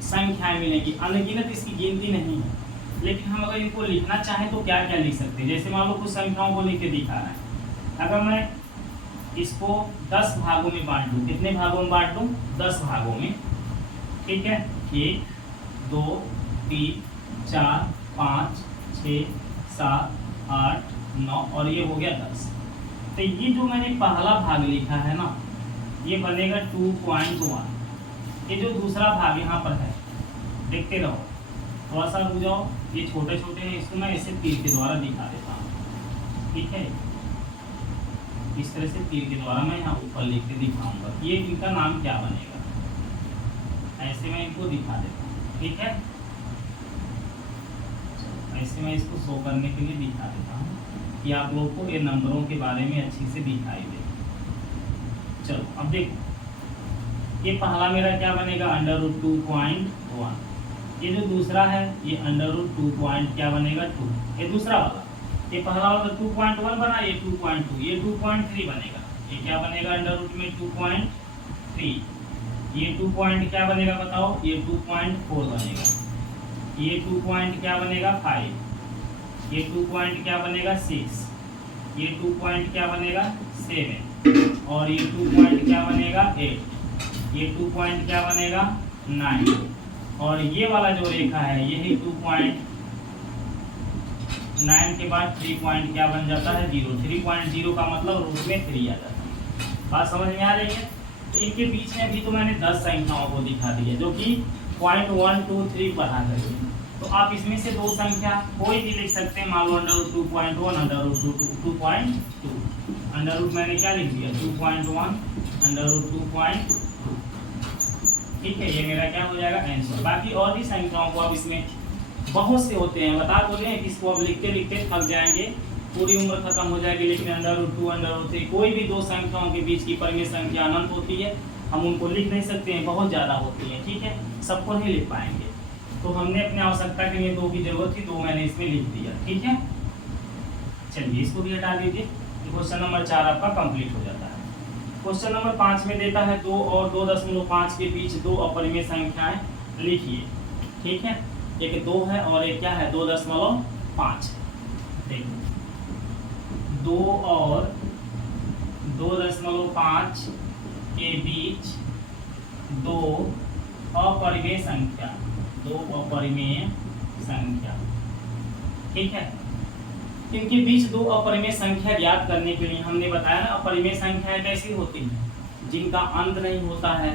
संख्याएं मिलेंगी, अनगिनत, इसकी गिनती नहीं है। लेकिन हम अगर इनको लिखना चाहें तो क्या क्या लिख सकते हैं, जैसे मान लो कुछ संख्याओं को लिख के दिखा रहा है। अगर मैं इसको 10 भागों में बांट दूं, कितने भागों में बांट दूं, 10 भागों में, ठीक है। 1 2 3 4 5 6 7 8 9 और ये हो गया 10। तो ये जो मैंने पहला भाग लिखा है ना, ये बनेगा 2.1। ये जो दूसरा भाग यहाँ पर है, देखते रहो, थोड़ा सा रुक जाओ, ये छोटे छोटे हैं, इसको मैं ऐसे तीर के द्वारा दिखा देता हूँ, ठीक है। इस तरह से तीर के द्वारा मैं यहाँ ऊपर लिख के दिखाऊंगा, ये इनका नाम क्या बनेगा, ऐसे मैं इनको दिखा देता हूँ, ठीक है। ऐसे मैं इसको शो करने के लिए दिखा देता हूँ कि आप लोग को ये नंबरों के बारे में अच्छी से दिखाई दे। चलो अब देखो, ये पहला मेरा क्या बनेगा, √2.1। ये जो दूसरा है ये √2. क्या बनेगा 2, ये दूसरा वाला। ये पहला वाला 2.1 बना, ये 2.2, ये 2.3 बनेगा। ये क्या बनेगा √ में 2.3, ये 2 पॉइंट क्या बनेगा बताओ, ये 2.4 बनेगा। ये 2 पॉइंट क्या बनेगा 5, ये 2 पॉइंट क्या बनेगा 6, ये 2 पॉइंट क्या बनेगा 7 और ये 2 पॉइंट क्या बनेगा 8, ये 2 पॉइंट क्या बनेगा 9 और ये वाला जो रेखा है यही 2.9 के बाद 3 पॉइंट क्या बन जाता है 0। 3.0 का मतलब रूट में 3 आ जाता है। बात समझ में आ रही है। तो इनके बीच में भी तो मैंने 10 संख्याओं को दिखा दी है, जो कि 0.123 बढ़ा करके तो आप इसमें से दो संख्या कोई भी लिख सकते हैं, मान लो under root 2.1 under root 2.2 under root मैंने क्या लिख दिया 2.1 अंडर रूट 2.2। ठीक है, ये मेरा क्या हो जाएगा आंसर। बाकी और भी संख्याओं को अब इसमें बहुत से होते हैं, बता तो रहे हैं कि इसको अब लिखते लिखते थक जाएंगे, पूरी उम्र खत्म हो जाएगी, लेकिन अंडर रूट 2 अंडर रूट 3 कोई भी दो संख्याओं के बीच की परिमेय संख्या अनंत होती है, हम उनको लिख नहीं सकते हैं, बहुत ज़्यादा होती है। ठीक है, सबको नहीं लिख पाएंगे, तो हमने अपनी आवश्यकता के लिए दो की जरूरत थी, दो मैंने इसमें लिख दिया। ठीक है, चलिए इसको भी हटा दीजिए। क्वेश्चन नंबर 4 आपका कंप्लीट हो जाता है। क्वेश्चन नंबर 5 में देता है 2 और 2.5 के बीच दो अपरिमेय संख्याएं लिखिए। ठीक है, एक 2 है और एक क्या है 2.5। देखो 2 और 2.5 के बीच दो अपरिमेय संख्या, दो अपरिमेय संख्या। ठीक है, इनके बीच दो अपरिमेय संख्या ज्ञात करने के लिए हमने बताया ना, अपरिमेय संख्याएं कैसी होती हैं, जिनका अंत नहीं होता है।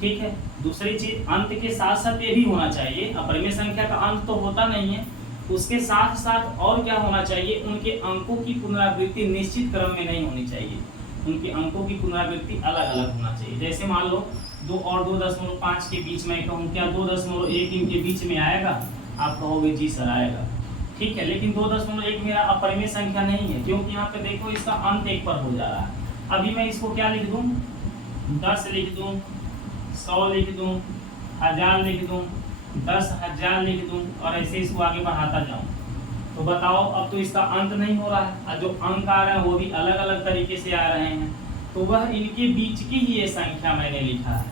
ठीक है, दूसरी चीज अंत के साथ साथ ये भी होना चाहिए, अपरिमेय संख्या का अंत तो होता नहीं है, उसके साथ साथ और क्या होना चाहिए, उनके अंकों की पुनरावृत्ति निश्चित क्रम में नहीं होनी चाहिए, उनके अंकों की पुनरावृत्ति अलग अलग होना चाहिए। जैसे मान लो 2 और 2.5 के बीच में कहूँ, क्या 2.1 इनके बीच में आएगा? आप कहोगे जी सर आएगा। ठीक है, लेकिन 2.1 मेरा अपरिमेय संख्या नहीं है, क्योंकि यहाँ पे देखो इसका अंत 1 पर हो जा रहा है। अभी मैं इसको क्या लिख दूँ, 10 लिख दूँ, 100 लिख दूँ, 1000 लिख दूँ, 10,000 लिख दूँ, और ऐसे इसको आगे बढ़ाता जाऊँ, तो बताओ अब तो इसका अंत नहीं हो रहा है, और जो अंक आ रहे हैं वो भी अलग अलग तरीके से आ रहे हैं, तो वह इनके बीच की ही ये संख्या मैंने लिखा है।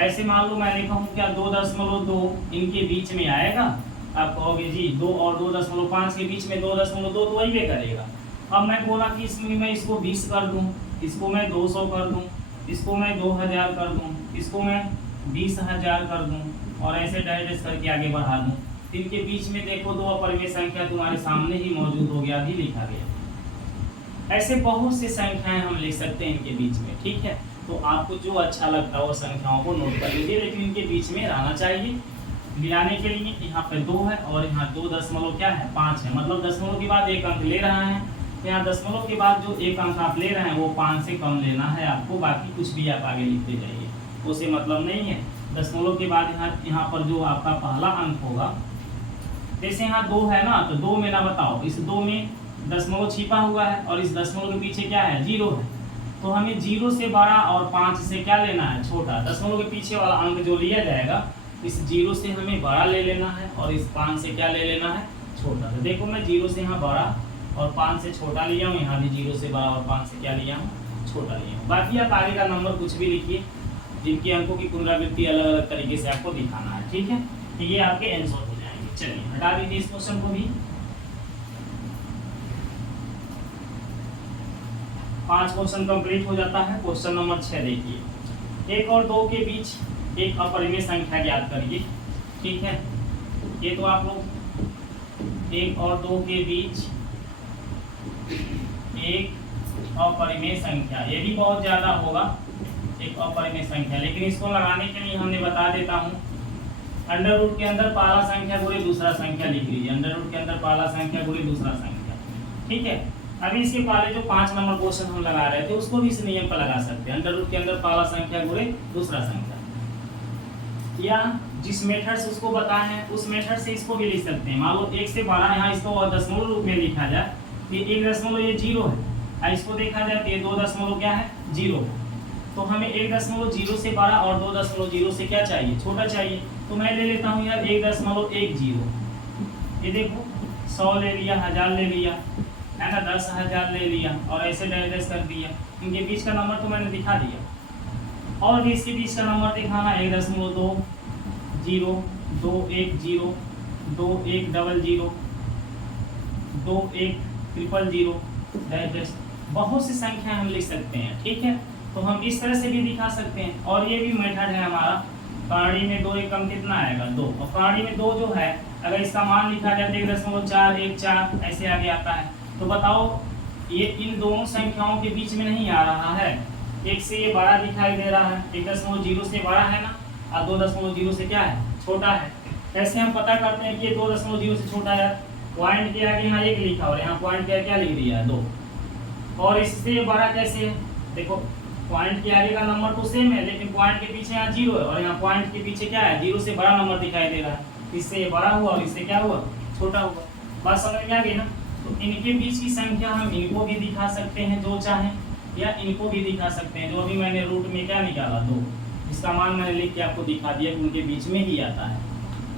ऐसे मान लो मैं लिखा हूँ क्या 2.2 इनके बीच में आएगा? आप कहोगे जी 2 और 2.5 के बीच में 2.2 तो वही पे करेगा। अब मैं बोला कि इसमें मैं इसको 20 कर दूं, इसको मैं 200 कर दूं, इसको मैं 2000 कर दूं, इसको मैं 20,000 कर दूं, और ऐसे डायरेक्ट करके आगे बढ़ा दूं। इनके बीच में देखो दो अपरिमेय संख्या तुम्हारे सामने ही मौजूद हो गया, भी लिखा गया। ऐसे बहुत सी संख्याएं हम लिख सकते हैं इनके बीच में। ठीक है, तो आपको जो अच्छा लगता है वो संख्याओं को नोट कर लीजिए, लेकिन इनके बीच में रहना चाहिए। मिलाने के लिए यहाँ पे 2 है और यहाँ 2.5 है, मतलब दशमलव के बाद एक अंक ले रहा है, तो यहाँ दशमलव के बाद जो एक अंक आप ले रहे हैं वो 5 से कम लेना है आपको, बाकी कुछ भी आप आगे लिखते जाइए, उसे मतलब नहीं है। दशमलव के बाद यहाँ पर जो आपका पहला अंक होगा, जैसे यहाँ 2 है ना, तो 2 में ना बताओ, इस 2 में दशमलव छिपा हुआ है और इस दशमलव के पीछे क्या है 0 है, तो हमें 0 से बड़ा और 5 से क्या लेना है छोटा। दशमलव के पीछे वाला अंक जो लिया जाएगा, इस 0 से हमें बड़ा ले लेना है और इस 5 से क्या ले लेना है छोटा। तो देखो मैं 0 से यहाँ बड़ा और 5 से छोटा लिया हूँ, यहाँ भी 0 से बड़ा और 5 से क्या लिया हूँ छोटा लिया हूँ। बाकी आप आगे का नंबर कुछ भी लिखिए, जिनके अंकों की पुनरावृत्ति अलग अलग तरीके से आपको दिखाना है। ठीक है, तो ये आपके आंसर हो जाएंगे। चलिए हटा दीजिए इस क्वेश्चन को भी। 5 क्वेश्चन कंप्लीट हो जाता है। क्वेश्चन नंबर 6 देखिए, 1 और 2 के बीच एक अपरिमेय संख्या ज्ञात करिए। ठीक है, ये तो आप लोग 1 और 2 के बीच एक अपरिमेय संख्या, ये भी बहुत ज्यादा होगा एक अपरिमेय संख्या, लेकिन इसको लगाने के लिए हमने बता देता हूँ, अंडर रूट के अंदर पहला संख्या गुणे दूसरा संख्या लिख लीजिए। अंडर रूट के अंदर पहला संख्या गुणे दूसरा संख्या। ठीक है, अभी इसके पहले जो 5 नंबर क्वेश्चन हम लगा रहे थे उसको भी इस नियम पर लगा सकते हैं, अंडर रूट के अंदर पहला संख्या गुणे दूसरा संख्या, या जिस मेथड से उसको बताए हैं उस मेथड से इसको भी लिख सकते हैं। मान लो 1 से 12 यहाँ इसको दशमलव रूप में लिखा जाए, ये 1 ये 0 है, इसको देखा जाए तो ये 2 दशमलव क्या है 0, तो हमें 1.0 से 12 और 2.0 से क्या चाहिए छोटा चाहिए, तो मैं ले लेता हूँ यार 1.10। ये देखो 100 ले लिया, 1000 ले लिया, है ना, 10,000 ले लिया और ऐसे डायरेक्ट कर दिया। इनके बीच का नंबर तो मैंने दिखा दिया, और भी इसके बीच का नंबर दिखाना 1.2, 0, 2, 1, 0, 2, 1, 00, 2, 1, 000, डायरेक्ट बहुत सी संख्या हम लिख सकते हैं। ठीक है, तो हम इस तरह से भी दिखा सकते हैं, और ये भी मेथड है हमारा। कहानी में 2 एकम कितना आएगा 2, और कहानी में 2 जो है अगर इसका मान लिखा जाए तो 1.414 ऐसे आगे आता है। तो बताओ ये इन दोनों संख्याओं के बीच में नहीं आ रहा है, 1 से ये बड़ा दिखाई दे रहा है, 1.0 से बड़ा है ना, और 2.0 से क्या है छोटा है, कैसे हम पता करते हैं कि ये 2.0 से छोटा है? पॉइंट के आगे यहाँ 1 लिखा और यहाँ पॉइंट के आगे क्या लिख दिया है 2। और इससे बड़ा कैसे है? देखो पॉइंट के आगे का नंबर तो सेम है, लेकिन पॉइंट के पीछे यहाँ 0 है और यहाँ पॉइंट के पीछे क्या है? 0 से बड़ा नंबर दिखाई दे रहा है। इससे ये बड़ा हुआ और इससे क्या हुआ? छोटा हुआ। बात समझ में आ गई ना? तो इनके बीच की संख्या हम इनको भी दिखा सकते हैं जो चाहें, या इनको भी दिखा सकते हैं। जो अभी मैंने रूट में क्या निकाला 2, इसका मान मैंने लिख के आपको दिखा दिया कि उनके बीच में ही आता है।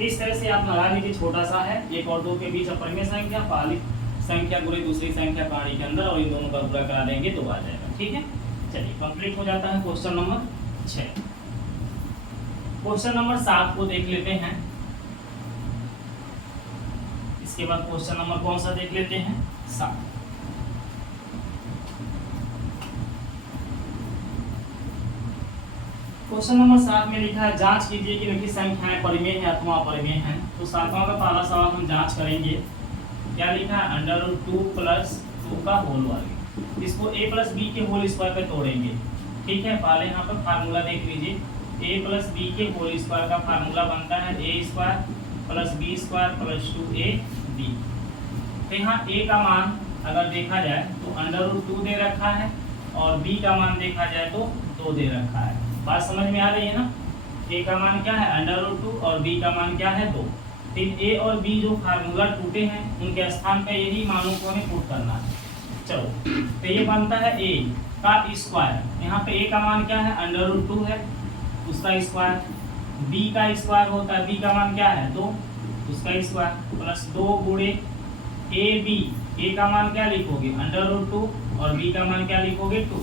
इस तरह से आप लगा लीजिए, छोटा सा है, 1 और 2 के बीच अपरिमेय संख्या, पहली संख्या गुणे दूसरी संख्या कहानी के अंदर, और इन दोनों का पूरा करा देंगे तो आ जाएगा। ठीक है, चलिए कंप्लीट हो जाता है क्वेश्चन नंबर 6। क्वेश्चन नंबर 7 को देख लेते हैं। इसके बाद क्वेश्चन नंबर कौन सा देख लेते हैं? 7। क्वेश्चन नंबर 7 में लिखा है जांच कीजिए कि निम्नलिखित संख्याएं परिमेय है अथवा अपरिमेय हैं। तो 7वां का पहला सवाल हम जांच करेंगे। क्या लिखा है? √2 + 2 का होल वर्ग। इसको a + b के होल स्क्वायर पे तोड़ेंगे। ठीक है, पहले यहाँ पर फार्मूला देख लीजिए। a + b के होल स्क्वायर का फार्मूला बनता है a² + b² + 2ab। तो यहाँ a का मान अगर देखा जाए तो √2 दे रखा है और b का मान देखा जाए तो 2 दे रखा है। बात समझ में आ रही है ना? a का मान क्या है? √2 और b का मान क्या है? 2। फिर a और b जो फार्मूला टूटे हैं उनके स्थान पे यही मानों को हमें पुट करना है। चलो, तो ये बनता है a का स्क्वायर। यहाँ पे a का मान क्या है? √2 है, उसका स्क्वायर। b का स्क्वायर होता है, b का मान क्या है? 2, उसका स्क्वायर प्लस 2 गुणे ab। a का मान क्या लिखोगे? √2 और b का मान क्या लिखोगे? 2।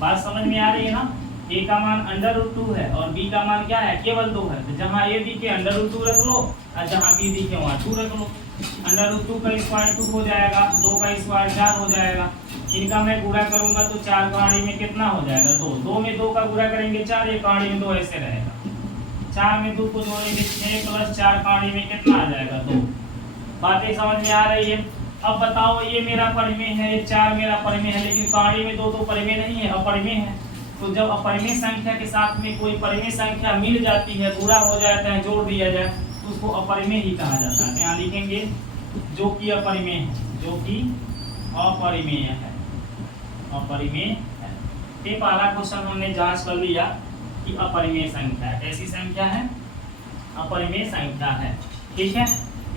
बात समझ में आ रही है ना? a का मान √2 है और b का मान क्या है? केवल 2 है। तो जहाँ a दिखे √2 रख लो और जहाँ b दिखे वहाँ 2 रख लो। √2 का स्क्वायर 2 हो जाएगा, 2 का स्क्वायर 4 हो जाएगा। इनका मैं गुणा करूंगा तो 4 कहानी में कितना हो जाएगा? 2। 2 में 2 का गुणा करेंगे 4, एक कहानी में 2 ऐसे रहेगा। 4 में 2 को जोड़ेंगे 6 + 4 कहानी में कितना आ जाएगा? 2। बातें समझ में आ रही है? अब बताओ, ये मेरा परिमेय है, ये 4 मेरा परिमेय है, लेकिन कहानी में 2 तो परिमेय नहीं है, अपरिमेय है। तो जब अपरिमेय संख्या के साथ में कोई परिमेय संख्या मिल जाती है, गुणा हो जाता है, जोड़ दिया जाए तो उसको अपरिमेय ही कहा जाता है। यहाँ लिखेंगे जो कि अपरिमेय है, जो कि अपरिमेय है, अपरिमेय है। ये पहला क्वेश्चन हमने जांच कर लिया कि अपरिमेय संख्या है। कैसी संख्या है? अपरिमेय संख्या है। ठीक है,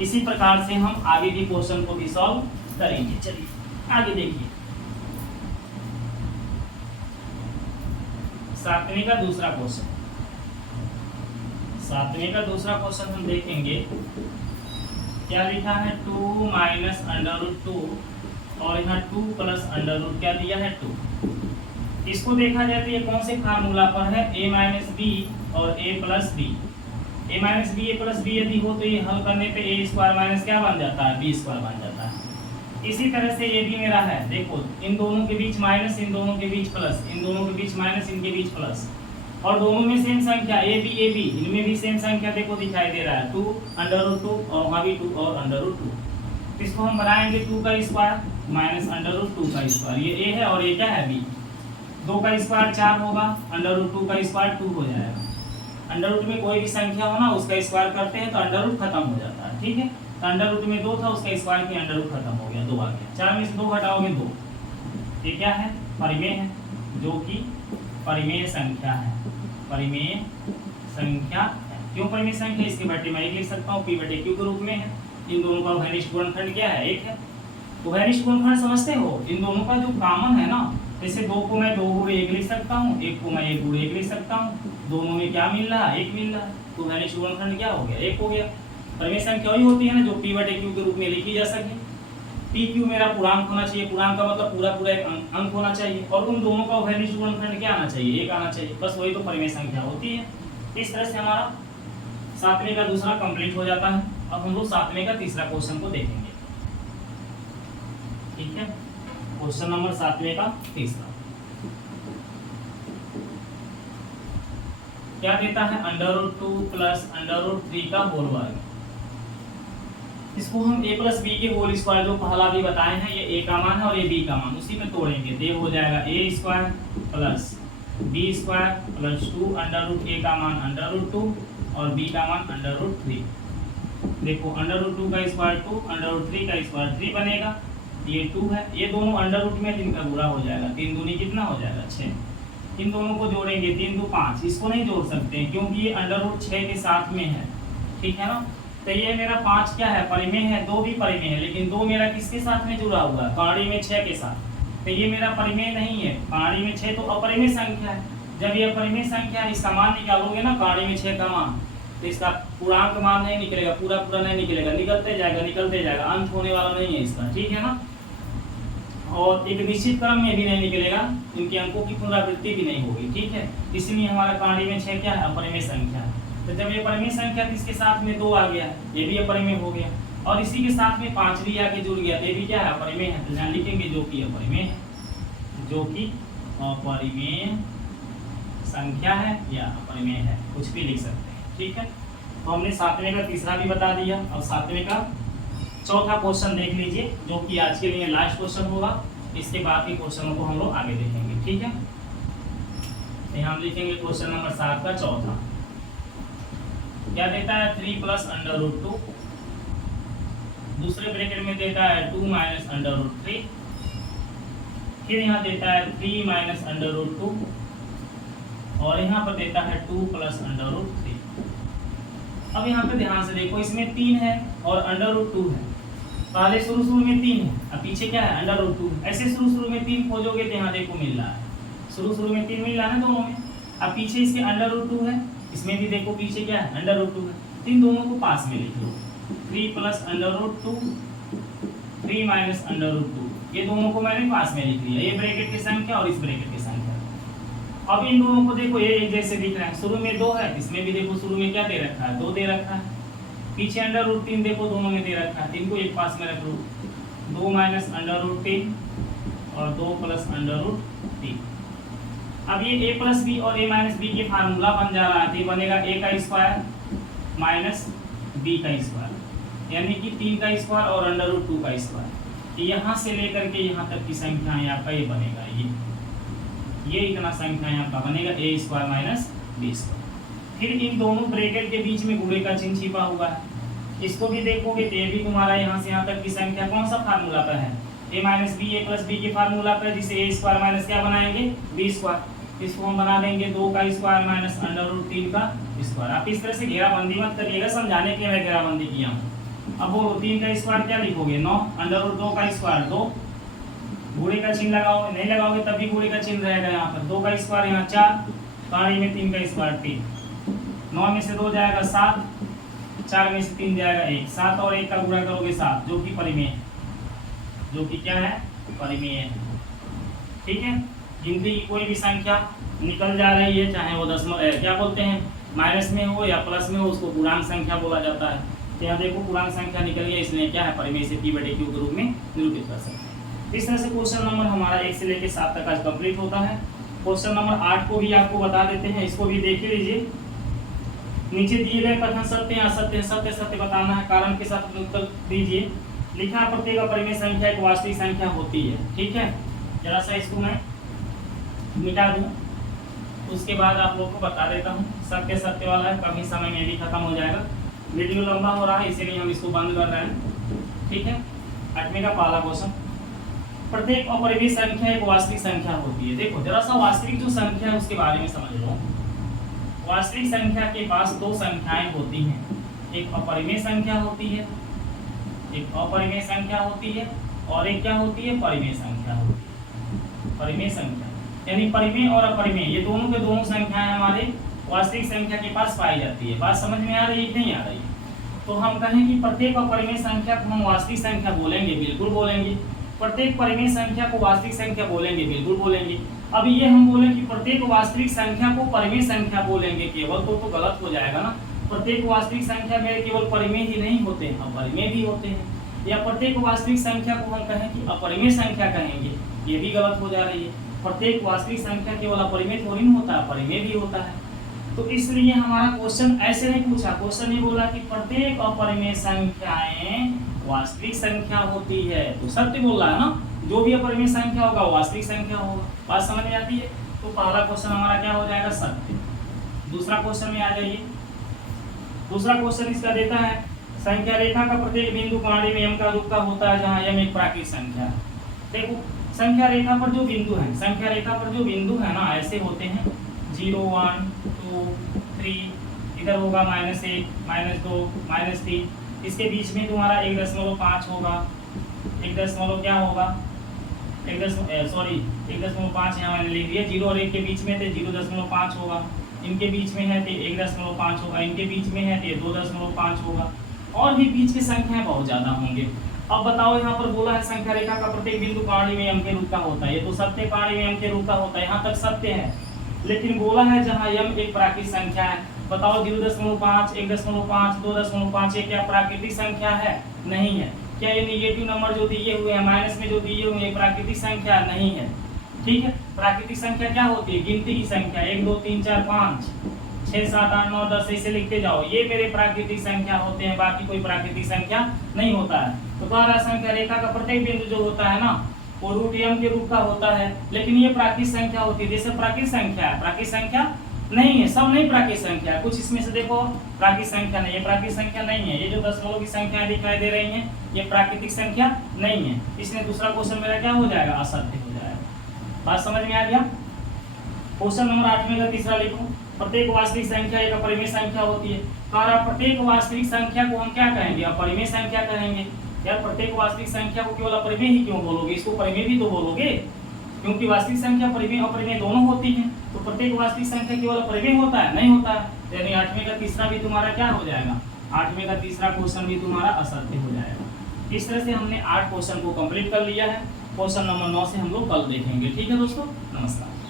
इसी प्रकार से हम आगे के क्वेश्चन को भी सॉल्व करेंगे। चलिए आगे देखिए, 7वें का दूसरा क्वेश्चन। 7वें का दूसरा क्वेश्चन हम देखेंगे। क्या लिखा है? 2 - √2 और यहाँ 2 + क्या दिया है? 2। इसको देखा जाए तो ये कौन से फार्मूला पर है? a - b और a + b। a - b a + b यदि हो तो ये हल करने पे a² - क्या बन जाता है? b² बन जाता है। इसी तरह से ये भी मेरा है। देखो, इन दोनों के बीच माइनस, इन दोनों के बीच प्लस, इन दोनों के बीच माइनस, इनके बीच प्लस, और दोनों में सेम संख्या a b, इनमें भी सेम संख्या देखो दिखाई दे रहा है 2 √2 और वहाँ भी 2 और √2। इसको हम बनाएंगे 2 का स्क्वायर माइनस √2 का स्क्वायर। ये a है और ये क्या है? b। 2 का स्क्वायर 4 होगा, √2 का स्क्वायर 2 हो जाएगा। अंडर में कोई भी संख्या हो ना, उसका स्क्वायर करते हैं तो अंडर खत्म हो जाता है। ठीक है, तो अंडर में 2 था, उसका स्क्वायर किया, अंडर खत्म हो गया, 2 आ गया। 4 में से 2 घटाओगे 2। ये क्या है? परिमेय है, जो कि परिमेय संख्या है। परिमेय संख्या है। क्यों परिमेय संख्या? इसके बटे मैं 1 लिख सकता हूँ, p/q के रूप में है। इन दोनों का उभयनिष्ठ गुणनखंड क्या है? 1 है। उभयनिष्ठ गुणनखंड समझते हो? इन दोनों का जो कॉमन है ना, जैसे 2 को मैं 2 गुणे 1 लिख सकता हूँ, 1 को मैं 1 गुणे 1 लिख सकता हूँ। दोनों में क्या मिल रहा है? 1 मिल रहा है। तो उभयनिष्ठ गुणनखंड क्या हो गया? 1 हो गया। परिमेय संख्या वही होती है ना जो p/q के रूप में लिखी जा सके। pq मेरा पूर्णांक होना चाहिए, पूर्णांक का मतलब पूरा पूरा एक अंक होना चाहिए, और उन दोनों का उभयनिष्ठ गुणनखंड क्या आना चाहिए? 1 आना चाहिए। बस वही तो परिमेय संख्या होती है। इस तरह से हमारा 7वें का दूसरा कंप्लीट हो जाता है। अब हम लोग 7वें का तीसरा क्वेश्चन को देखेंगे। ठीक है, क्वेश्चन नंबर 7वें का तीसरा क्या देता है? √2 + √3 का होल वर्ग। इसको हम a + b के होल स्क्वायर जो पहला भी बताए हैं, ये a का मान है और ये b का मान, उसी में तोड़ेंगे तो ये हो जाएगा a² + b² + 2 √a का मान √2 और b का मान √3। देखो √2 का स्क्वायर 2, √3 का स्क्वायर 3 बनेगा, ये 2 है, ये दोनों अंडर रूट में 3 का गुणा हो जाएगा, 3 दूनी कितना हो जाएगा 6। इन दोनों को जोड़ेंगे 3 2 5, इसको नहीं जोड़ सकते क्योंकि ये अंडर रूट 6 के साथ में है, ठीक है ना। तो ये मेरा 5 क्या है, परिमेय है, 2 भी परिमेय है, लेकिन 2 मेरा किसके साथ में जुड़ा हुआ है, कौड़ी में 6 के साथ। तो ये मेरा परिमेय नहीं है, कौड़ी में 6 तो अपरिमेय संख्या है। जब ये अपरिमेय संख्या है, इसका मान निकालोगे ना, कौड़ी में 6 का मान, तो इसका पूर्णांक मान नहीं निकलेगा, पूरा पूरा नहीं निकलेगा, निकलते जाएगा, अंत होने वाला नहीं है इसका, ठीक है ना। और एक निश्चित क्रम में भी नहीं निकलेगा, इनके अंकों की पुनरावृत्ति भी नहीं होगी, ठीक है। इसलिए हमारा कौड़ी में 6 क्या है, अपरिमेय संख्या है। तो जब ये परिमेय संख्या थी, इसके साथ में 2 आ गया, ये भी अपरिमेय हो गया, और इसी के साथ में 5 भी आके जुड़ गया, ये भी क्या है, अपरिमेय है। तो यहाँ लिखेंगे जो कि अपरिमेय है, जो कि अपरिमेय संख्या है या अपरिमेय है, कुछ भी लिख सकते हैं, ठीक है। तो हमने 7वें का तीसरा भी बता दिया, और 7वें का चौथा क्वेश्चन देख लीजिए, जो कि आज के लिए लास्ट क्वेश्चन होगा। इसके बाद के क्वेश्चनों को हम लोग आगे देखेंगे, ठीक है। यहाँ हम लिखेंगे क्वेश्चन नंबर 7 का चौथा, क्या देता है 3 + √2, दूसरे ब्रैकेट में देता है 2 - √3, फिर यहाँ देता है 3 - √2, और यहाँ पर देता है 2 + √3। अब यहाँ पे ध्यान से देखो, इसमें 3 है और √2 है, पहले शुरू में 3 है, अब पीछे क्या है, √2। ऐसे शुरू में 3 खोजोगे तो यहाँ देखो मिल रहा है, शुरू में 3 मिल रहा है दोनों में। अब पीछे इसके √2 है, इसमें भी देखो पीछे क्या है, √2 है, तो इन दोनों को पास में लिख लो, 3 + √2, 3 - √2, ये दोनों को मैंने पास में लिख लिया, ये ब्रैकेट की संख्या और इस ब्रैकेट की संख्या। अब इन दोनों को देखो, ये एक जैसे दिख रहा है, शुरू में 2 है, इसमें भी देखो शुरू में क्या दे रखा है, 2 दे रखा है, पीछे √3 देखो दोनों में दे रखा है, 3 को एक पास में रख लो, 2 - √3 और 2 + √3। अब ये a + b और a - b के फार्मूला बन जा रहा है, तो बनेगा a का स्क्वायर माइनस b का स्क्वायर, यानी कि 3 का स्क्वायर और √2 का स्क्वायर। यहाँ से लेकर के यहाँ तक की संख्याएं आपका ये बनेगा, ये इतना संख्याएं आपका बनेगा a² - b²। फिर इन दोनों ब्रैकेट के बीच में गुणे का चिन्ह छिपा हुआ है, इसको भी देखोगे तो ये भी तुम्हारा यहाँ से यहाँ तक की संख्या कौन सा फार्मूला पर है, a - b, a + b के फार्मूला पर, जिसे a² - क्या बनाएंगे, b²। इसको हम बना देंगे 2 का स्क्वायर माइनस √3 का स्क्वायर। आप इस तरह से घेराबंदी मत करिएगा, समझाने के लिए मैं घेराबंदी किया हूँ। अब बोलो 3 का स्क्वायर क्या लिखोगे, 9, √2 का स्क्वायर 2, गुणे का चिन्ह लगाओगे, नहीं लगाओगे तब भी गुणे का चिन्ह रहेगा यहाँ पर, 2 का स्क्वायर यहाँ 4, कहानी में 3 का स्क्वायर 3, 9 में से 2 जाएगा 7, 4 में से 3 जाएगा 1, 7 और 1 का गुणा करोगे 7, जो कि परिमेय है, जो कि क्या है, परिमेय है, ठीक है। गिनती की कोई भी संख्या निकल जा रही है, चाहे वो दशमलव क्या बोलते हैं माइनस में हो या प्लस में हो, उसको पूर्णांक संख्या बोला जाता है। तो यहाँ देखो पूर्णांक संख्या निकल गई, इसलिए क्या है, परिमेय से p/q के रूप में निरूपित कर सकते हैं। इस तरह से क्वेश्चन नंबर हमारा 1 से लेकर 7 तक आज कंप्लीट होता है। क्वेश्चन नंबर 8 को भी आपको बता देते हैं, इसको भी देख लीजिए। नीचे दिए गए कथन सत्य या असत्य, सत्य सत्य बताना है, कारण के साथ उत्तर दीजिए। लिखा प्रत्येक अपरिमेय संख्या एक वास्तविक संख्या होती है, ठीक है। जरा सा इसको मैं मिटा दूं, उसके बाद आप लोग को बता देता हूँ। सत्य सत्य वाला है, कभी समय में भी खत्म हो जाएगा, वीडियो लंबा हो रहा है इसीलिए हम इसको बंद कर रहे हैं, ठीक है। 8वें का पहला क्वेश्चन, प्रत्येक अपरिमेय संख्या एक वास्तविक संख्या होती है। देखो जरा सा वास्तविक जो संख्या है उसके बारे में समझ लो। वास्तविक संख्या के पास 2 संख्याएं होती हैं, एक अपरिमेय संख्या होती है, एक अपरिमेय संख्या होती है, और एक क्या होती है, परिमेय संख्या होती है। परिमेय संख्या यानी परिमेय और अपरिमेय ये दोनों के दोनों संख्याएं हमारे वास्तविक संख्या के पास पाई जाती है। बात समझ में आ रही है कि नहीं आ रही है? तो हम कहें कि प्रत्येक अपरिमेय संख्या को हम वास्तविक संख्या बोलेंगे, बिल्कुल बोलेंगे। प्रत्येक परिमेय संख्या को वास्तविक संख्या बोलेंगे, बिल्कुल बोलेंगे। अब ये हम बोले कि प्रत्येक वास्तविक संख्या को परिमेय संख्या बोलेंगे केवल, तो गलत हो जाएगा ना। प्रत्येक वास्तविक संख्या में केवल परिमेय ही नहीं होते हैं, अपरिमेय भी होते हैं। या प्रत्येक वास्तविक संख्या को हम कहें कि अपरिमेय संख्या कहेंगे, ये भी गलत हो जा रही है। प्रत्येक वास्तविक संख्या केवल अपरिमेय थोड़ी नहीं होता, परिमेय भी होता है। तो इसलिए हमारा क्वेश्चन ऐसे नहीं पूछा, क्वेश्चन ये बोला कि प्रत्येक अपरिमेय संख्याएं वास्तविक संख्या होती है, तो सत्य बोल रहा है ना। जो भी अपरिमेय संख्या होगा वो वास्तविक संख्या होगा। बात समझ में आती है? तो पहला क्वेश्चन हमारा क्या हो जाएगा, सत्य। दूसरा क्वेश्चन में आ जाइए। दूसरा क्वेश्चन इसका देता है संख्या रेखा का प्रत्येक बिंदु प्रणाली में m का रूप का होता है, जहाँ m एक प्राकृत संख्या है। देखो संख्या रेखा पर जो बिंदु है, संख्या रेखा पर जो बिंदु है ना, ऐसे होते हैं 0 1 2 3, इधर होगा -1 -2 -3, इसके बीच में तुम्हारा 1.5 होगा, 1 दशमलव क्या होगा, 1.5 यहाँ मैंने लिख दिया। 0 और 1 के बीच में थे 0.5 होगा, इनके बीच में है तो 1.5 होगा, इनके बीच में है तो 2.5 होगा, और भी बीच की संख्याएं बहुत ज्यादा होंगे। अब बताओ यहाँ पर बोला है संख्या रेखा का प्रत्येक बिंदु प्रणाली में m के रूप का होता है, ये तो सत्य प्रणाली में m के रूप का होता है, यहाँ तक सत्य है। लेकिन बोला है जहाँ m एक प्राकृतिक संख्या है, बताओ 0.5 1.5 2.5 ये क्या प्राकृतिक संख्या है? नहीं है। क्या ये निगेटिव नंबर जो दिए हुए हैं, माइनस में जो दिए हुए हैं, प्राकृतिक संख्या नहीं है। ठीक है, प्राकृतिक संख्या क्या होती है? गिनती की संख्या, 1 2 3 4 5 6 7 8 9 10 ऐसे लिखते जाओ, ये मेरे प्राकृतिक संख्या होते हैं, बाकी कोई प्राकृतिक संख्या नहीं होता है। तो कह संख्या रेखा का प्रत्येक बिंदु जो होता है ना, वो √m के रूप का होता है, लेकिन ये प्राकृतिक संख्या होती है। जैसे प्राकृतिक संख्या है, प्राकृतिक संख्या नहीं है, सब नहीं प्राकृतिक संख्या है, कुछ इसमें से देखो प्राकृतिक संख्या नहीं है, प्राकृतिक संख्या नहीं है। ये जो दशमलव की संख्याएं दिखाई दे रही हैं, ये प्राकृतिक संख्या नहीं है। इसमें दूसरा क्वेश्चन मेरा क्या हो जाएगा? असत्य हो जाएगा। बात समझ में आ गया? क्वेश्चन नंबर 8 का तीसरा लिखो, प्रत्येक वास्तविक संख्या एक अपरिमेय संख्या होती है। प्रत्येक वास्तविक संख्या को हम क्या कहेंगे? अपरिमेय संख्या कहेंगे। यार प्रत्येक वास्तविक संख्या को केवल अपरिमेय ही क्यों बोलोगे? इसको परिमेय भी तो बोलोगे, क्योंकि वास्तविक संख्या परिमेय अपरिमेय दोनों होती है। तो प्रत्येक वास्तविक संख्या केवल परिमेय होता है? नहीं होता है। यानी 8वें का तीसरा भी तुम्हारा क्या हो जाएगा? 8वें का तीसरा क्वेश्चन भी तुम्हारा असत्य हो जाएगा। इस तरह से हमने 8 क्वेश्चन को कंप्लीट कर लिया है। क्वेश्चन नंबर 9 से हम लोग कल देखेंगे। ठीक है दोस्तों, नमस्कार।